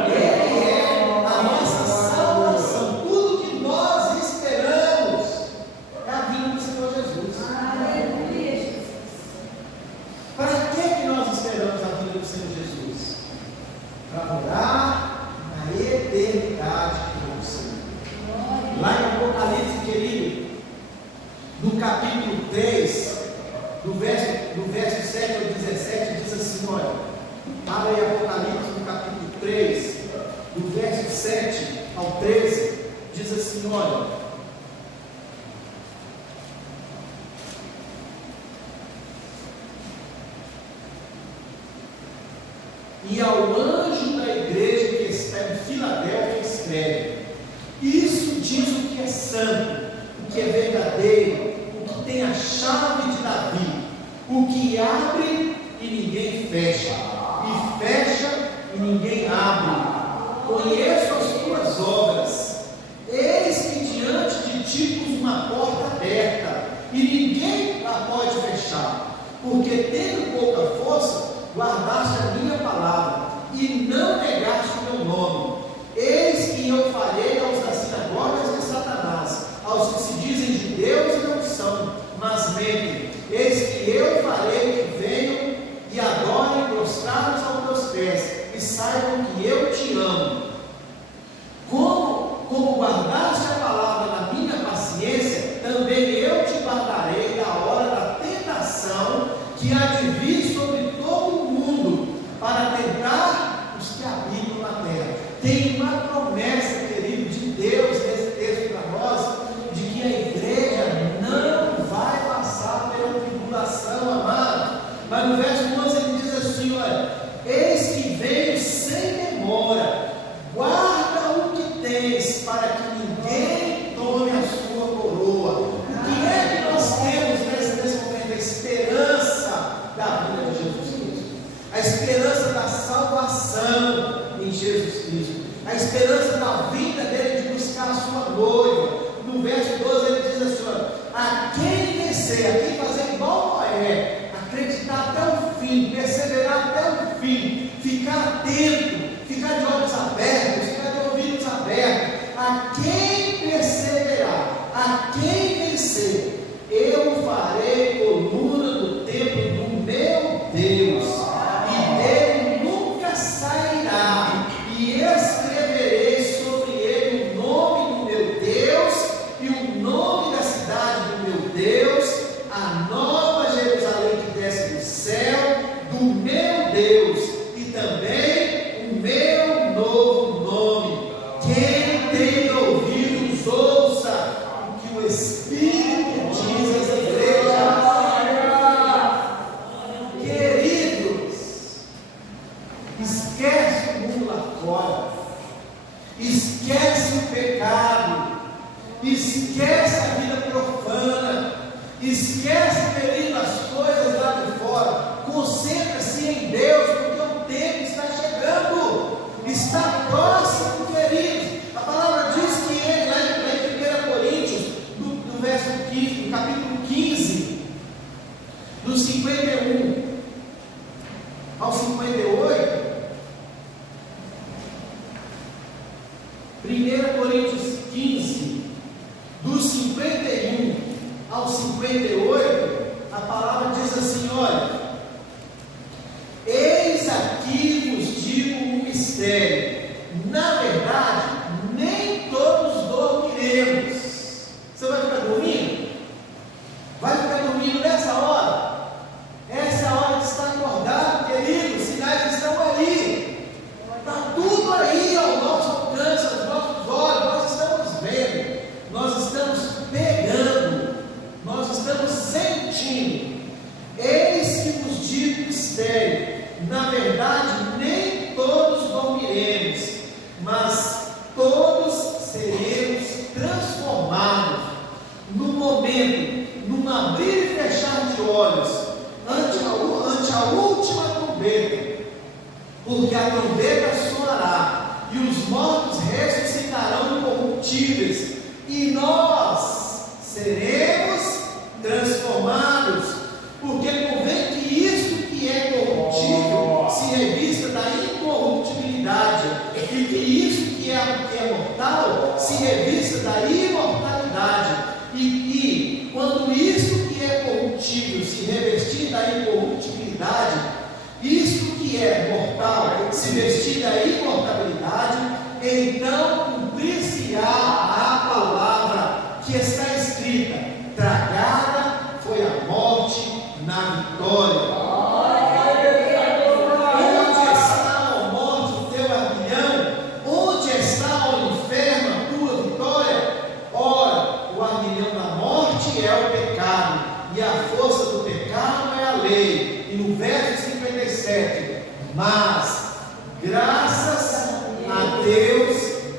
Ele é a nossa salvação. Tudo que nós esperamos é a vinda do Senhor Jesus. Para que nós esperamos a vinda do Senhor Jesus? Para morar na eternidade com o Senhor. Lá em Apocalipse, querido, no capítulo 3, do verso 7 ao 17, diz assim: olha, abre aí Apocalipse no capítulo 3, do verso 7 ao 13, diz assim: olha, e ao anjo da igreja que está em Filadélfia escreve: isso diz o que é santo, o que é verdadeiro, o que tem a chave de Davi, o que abre e ninguém fecha, e fecha e ninguém abre. Conheço as tuas obras, eis que diante de ti pus uma porta aberta, e ninguém a pode fechar, porque tendo pouca força, guardaste a minha palavra, e não negaste o meu nome. Eis que eu farei aos das sinagogas de Satanás, aos que se dizem judeus e não são, mas mentem. Eis que eu farei que venham e adorem prostrados aos teus pés, e saibam que eu te amo. Como guardaste a palavra na minha paciência, também eu te guardarei da hora da tentação que há de vir sobre todo o mundo, para tentar os que habitam na terra. Tem uma promessa, querido, de Deus nesse texto para nós, de que a igreja não vai passar pela tribulação, amado. Mas no verso 11 ele diz assim: olha, eis que venho sem demora, guarda o que tens, para que ninguém tome a sua coroa. O que é que nós temos nesse momento? A esperança da vinda de Jesus Cristo, a esperança da salvação em Jesus Cristo, a esperança da vinda dele de buscar a sua noiva. No verso 12 ele diz assim: olha, a quem vencer, a quem fazer igual Noé, acreditar até o fim, perseverar até o fim, ficar atento, ficar de olhos abertos, ficar de ouvidos abertos, a quem perseverar, a quem vencer, eu farei coluna do templo do meu Deus, e dele nunca sairá, e eu também o meu novo nome. Quem tem ouvidos, ouça o que o Espírito diz às igrejas. Queridos, esquece o mundo lá fora, esquece o pecado, esquece a vida profana, esquece, querido, as coisas lá de fora. Concentra-se em Deus, porque o tempo está chegando, está próximo, queridos. A palavra diz que ele, lá em 1 Coríntios, no verso 15, no capítulo 15, do 51 ao 58, 1 Coríntios 15, do 51 ao 58, a palavra diz assim: olha, eis aqui vos digo um mistério, na verdade, nem todos dormiremos. Você vai ficar dormindo? Vai ficar dormindo nessa hora? Essa é a hora de estar acordado, querido. Os sinais estão ali, está tudo aí ao nosso alcance, aos nossos olhos. Nós estamos vendo, nós estamos pegando, nós estamos sentindo. Eis que vos digo mistério, na verdade nem todos dormiremos, mas todos seremos transformados no momento, num abrir e fechar de olhos, ante a última trombeta, porque a trombeta soará e os mortos ressuscitarão incorruptíveis, e nós seremos transformados, porque convém que isso que é corruptível se revista da incorruptibilidade, e que isso que é mortal se revista da imortalidade. E quando isso que é corruptível se revestir da incorruptibilidade, isso que é mortal se vestir da imortalidade, então cumprir-se-á a palavra que está escrita: tragada foi a morte na vitória. Onde está, ó morte, o teu aguilhão? Onde está, ó inferno, a tua vitória? Ora, o aguilhão da morte é o pecado, e a força do pecado é a lei. E no verso 57, mas graças a Deus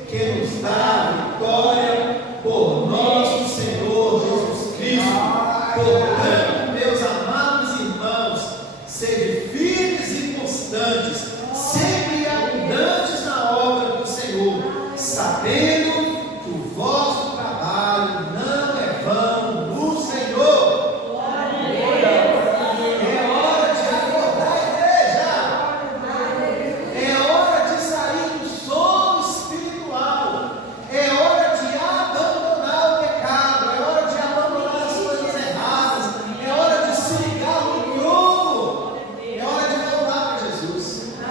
que nos dá a vitória por nosso Senhor Jesus Cristo. Portanto, meus amados irmãos, sede firmes e constantes, sempre abundantes na obra do Senhor, sabendo que o vosso trabalho não é vão no Senhor. É hora de acordar a igreja, é hora de sair do sono espiritual, é hora de abandonar o pecado, é hora de abandonar as coisas erradas, é hora de se ligar no trono, é hora de voltar para Jesus. A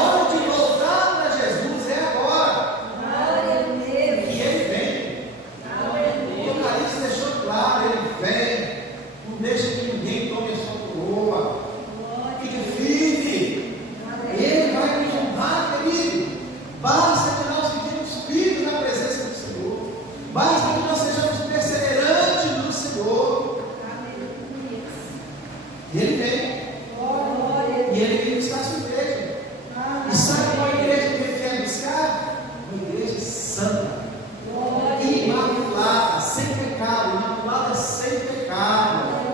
hora de voltar para Jesus é agora, e Ele vem. O Apocalipse deixou claro: Ele vem. Não deixa que ninguém tome a sua coroa. Fique firme. Ele vai nos honrar, querido. Basta que nós fiquemos firmes na presença do Senhor. Basta que nós sejamos perseverantes no Senhor. E Ele vem. E Ele vem buscar a sua igreja. E sabe qual igreja que Ele quer buscar? Uma igreja santa, imaculada, sem pecado. Imaculada sem pecado.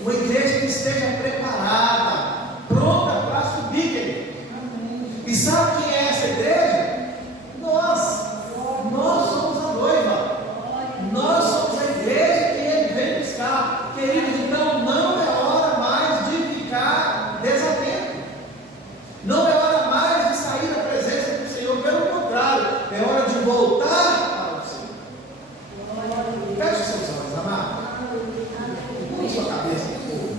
Uma igreja que esteja preparada, pronta para subir, querido. E sabe quem é essa igreja? Nós somos a noiva, nós somos a igreja que Ele vem buscar, queridos. Então não é hora mais de ficar desatento, não é hora mais de sair da presença do Senhor, pelo contrário, é hora de voltar para o Senhor. Feche os seus olhos, amado. Põe sua cabeça no fogo.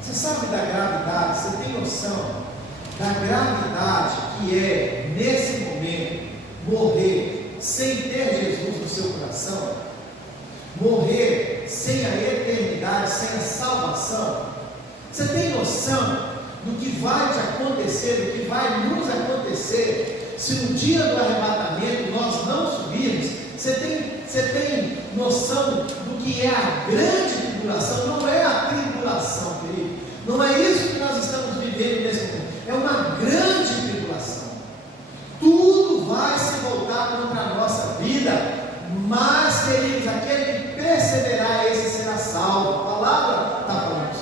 Você sabe da gravidade, você tem noção da gravidade que é, nesse momento, morrer sem ter Jesus no seu coração, morrer sem a eternidade, sem a salvação? Você tem noção do que vai te acontecer, do que vai nos acontecer, se no dia do arrebatamento nós não subirmos. Você tem noção do que é a grande tribulação? Não é a tribulação, querido. Não é isso que nós estamos vivendo nesse momento. É uma grande tribulação. Tudo vai se voltar contra a nossa vida. Mas, queridos, aquele que perseverar, esse será salvo. A palavra está falando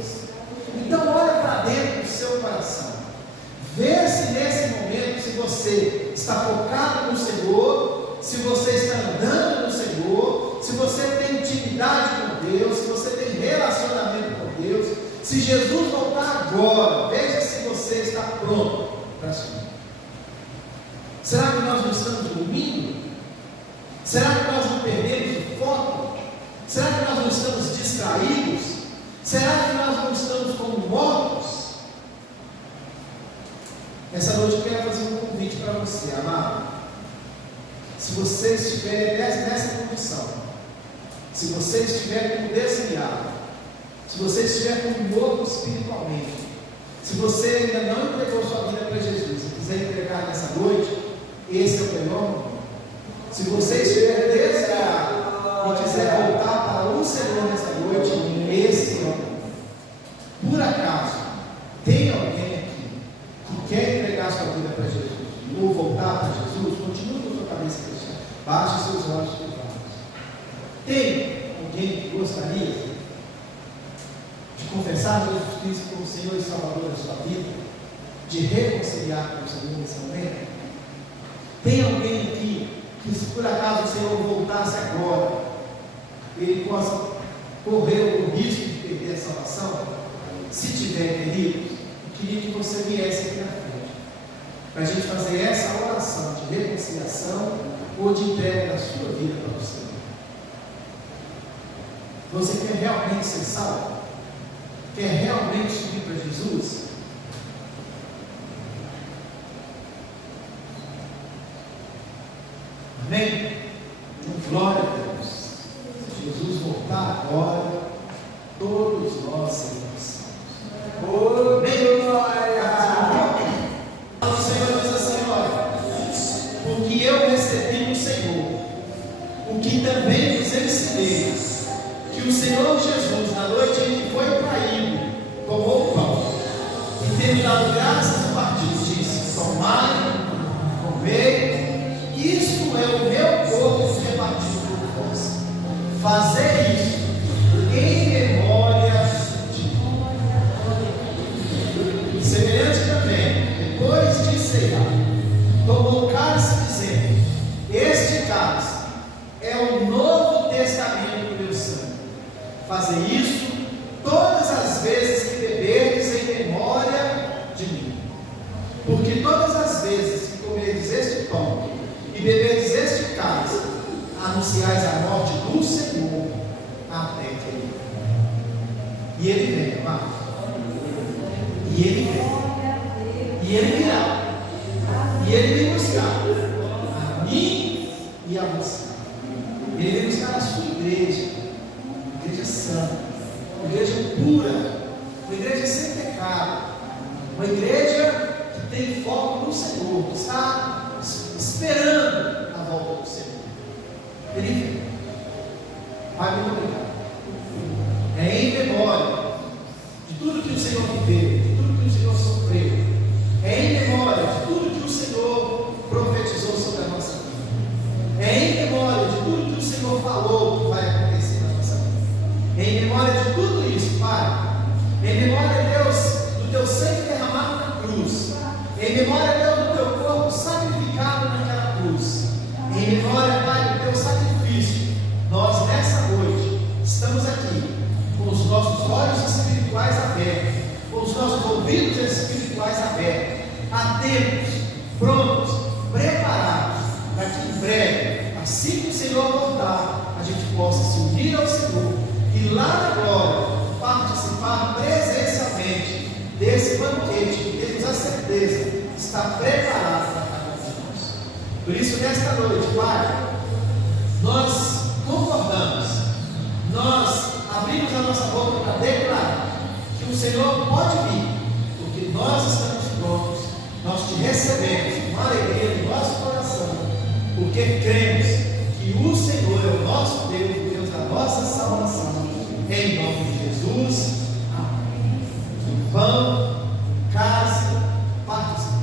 isso. Então, olha para dentro do seu coração. Vê se nesse momento, se você está focado no Senhor, se você está andando no Senhor, se você tem intimidade com Deus, se você tem relacionamento com Deus. Se Jesus voltar agora, veja se você está pronto para subir. Será que nós não estamos dormindo? Será que nós não perdemos o foco? Será que nós não estamos distraídos? Será que nós não estamos como mortos? Essa noite eu quero fazer um convite para você, amado. Se você estiver nessa condição, se você estiver como desviado, se você estiver como morto espiritualmente, se você ainda não entregou sua vida para Jesus e quiser entregar nessa noite, esse é o melhor momento. Se você estiver desviado e quiser voltar para o Senhor nessa noite, esse é o momento. Por acaso, tem alguém aqui que quer entregar sua vida para Jesus ou voltar para Jesus? Continue com sua cabeça fechada, baixe seus olhos cruzados. Tem alguém que gostaria de confessar Jesus Cristo como Senhor e Salvador da sua vida, de reconciliar com o Senhor nesse momento? Tem alguém aqui que, se por acaso o Senhor voltasse agora, ele possa correr o risco de perder a salvação? Se tiver, queridos, eu queria que você viesse aqui na frente, para a gente fazer essa oração de reconciliação ou de entrega da sua vida para o Senhor. Você quer realmente ser salvo? Quer realmente subir para Jesus? Amém? Glória a Deus. Se Jesus voltar agora, todos nós seremos salvos. Amém? O Senhor diz assim: olha, porque eu recebi do Senhor o que também vos ensinei, que o Senhor Jesus, na noite em que foi traído, tomou o pão e, tendo dado graças a partir, disse: tomai, comei, isto é o meu corpo repartido por vós. Fazer isso em memória de mim. Semelhante também, depois de ceiar, tomou o cálice, dizendo: este cálice é o Novo Testamento do meu sangue. Fazer isso todas as vezes que beberdes em memória de mim. Porque todas as vezes que comerdes este pão e beberdes este cálice, anunciais a morte do Senhor até que Ele venha. E Ele vem, amado. E Ele vem. E Ele virá. E Ele vem buscar a mim e a você. Ele vem buscar a sua igreja. Igreja santa, uma igreja pura, uma igreja sem pecado, uma igreja que tem foco no Senhor, que está esperando a volta do Senhor. Ele vem. Pai, muito obrigado. É em memória de tudo que o Senhor viveu, de tudo que o Senhor sofreu. É em memória de tudo que o Senhor profetizou sobre a nossa vida. É em memória de tudo que o Senhor falou que vai acontecer na nossa vida. Em memória de tudo isso, Pai. Em memória, Deus, do teu sangue derramado na cruz. Em memória, Deus, do teu corpo sacrificado naquela cruz. Em memória, Pai, do teu sacrifício. Nós, nessa noite, estamos aqui com os nossos olhos espirituais abertos, com os nossos ouvidos espirituais abertos, atentos, prontos, preparados, para que em breve, assim que o Senhor voltar, a gente possa se unir ao Senhor e lá na glória participar presencialmente desse banquete que temos a certeza está preparado para cada um de nós. Por isso, nesta noite, Pai, nós concordamos, nós abrimos a nossa boca para declarar que o Senhor pode vir, porque salvação. Em nome de Jesus, amém. Vão, case, participem.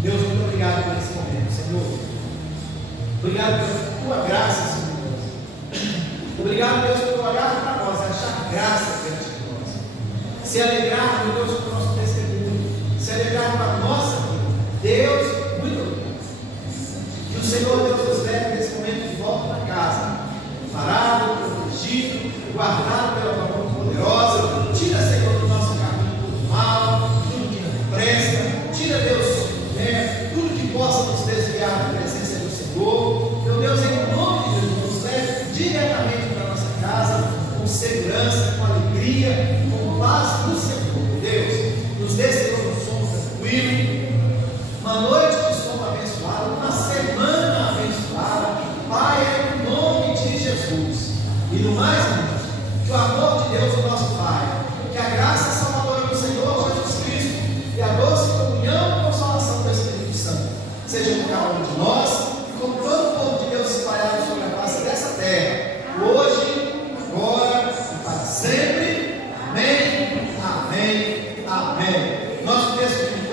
Deus, muito obrigado por esse momento, Senhor. Obrigado, Deus, por tua graça, Senhor. Obrigado, Deus, por olhar para nós, achar graça diante de nós. Se alegrar, meu Deus, com o nosso testemunho. Se alegrar com a nossa vida. Deus, muito obrigado. Que o Senhor, Deus, nos leve nesse momento de volta para casa. Parado, protegido, guardado pela tua mão poderosa. Tira, Senhor, do nosso caminho tudo mal, tudo que não presta. Tira, Deus, tudo que possa nos desviar da presença do Senhor. Meu Deus, em nome de Jesus, nos leve diretamente para a nossa casa, com segurança, com alegria, com paz no Senhor. Deus, nos dê, Senhor, um sono tranquilo, uma noite de sono abençoada, uma semana abençoada. Pai, em nome de Jesus. E no mais, irmãos, que o amor de Deus, o nosso Pai, que a graça salvadora do Senhor Jesus Cristo e a doce comunhão e consolação do Espírito Santo seja com cada um de nós e com todo o povo de Deus espalhado sobre a face dessa terra, hoje, agora e para sempre. Amém, amém, amém. Nosso texto de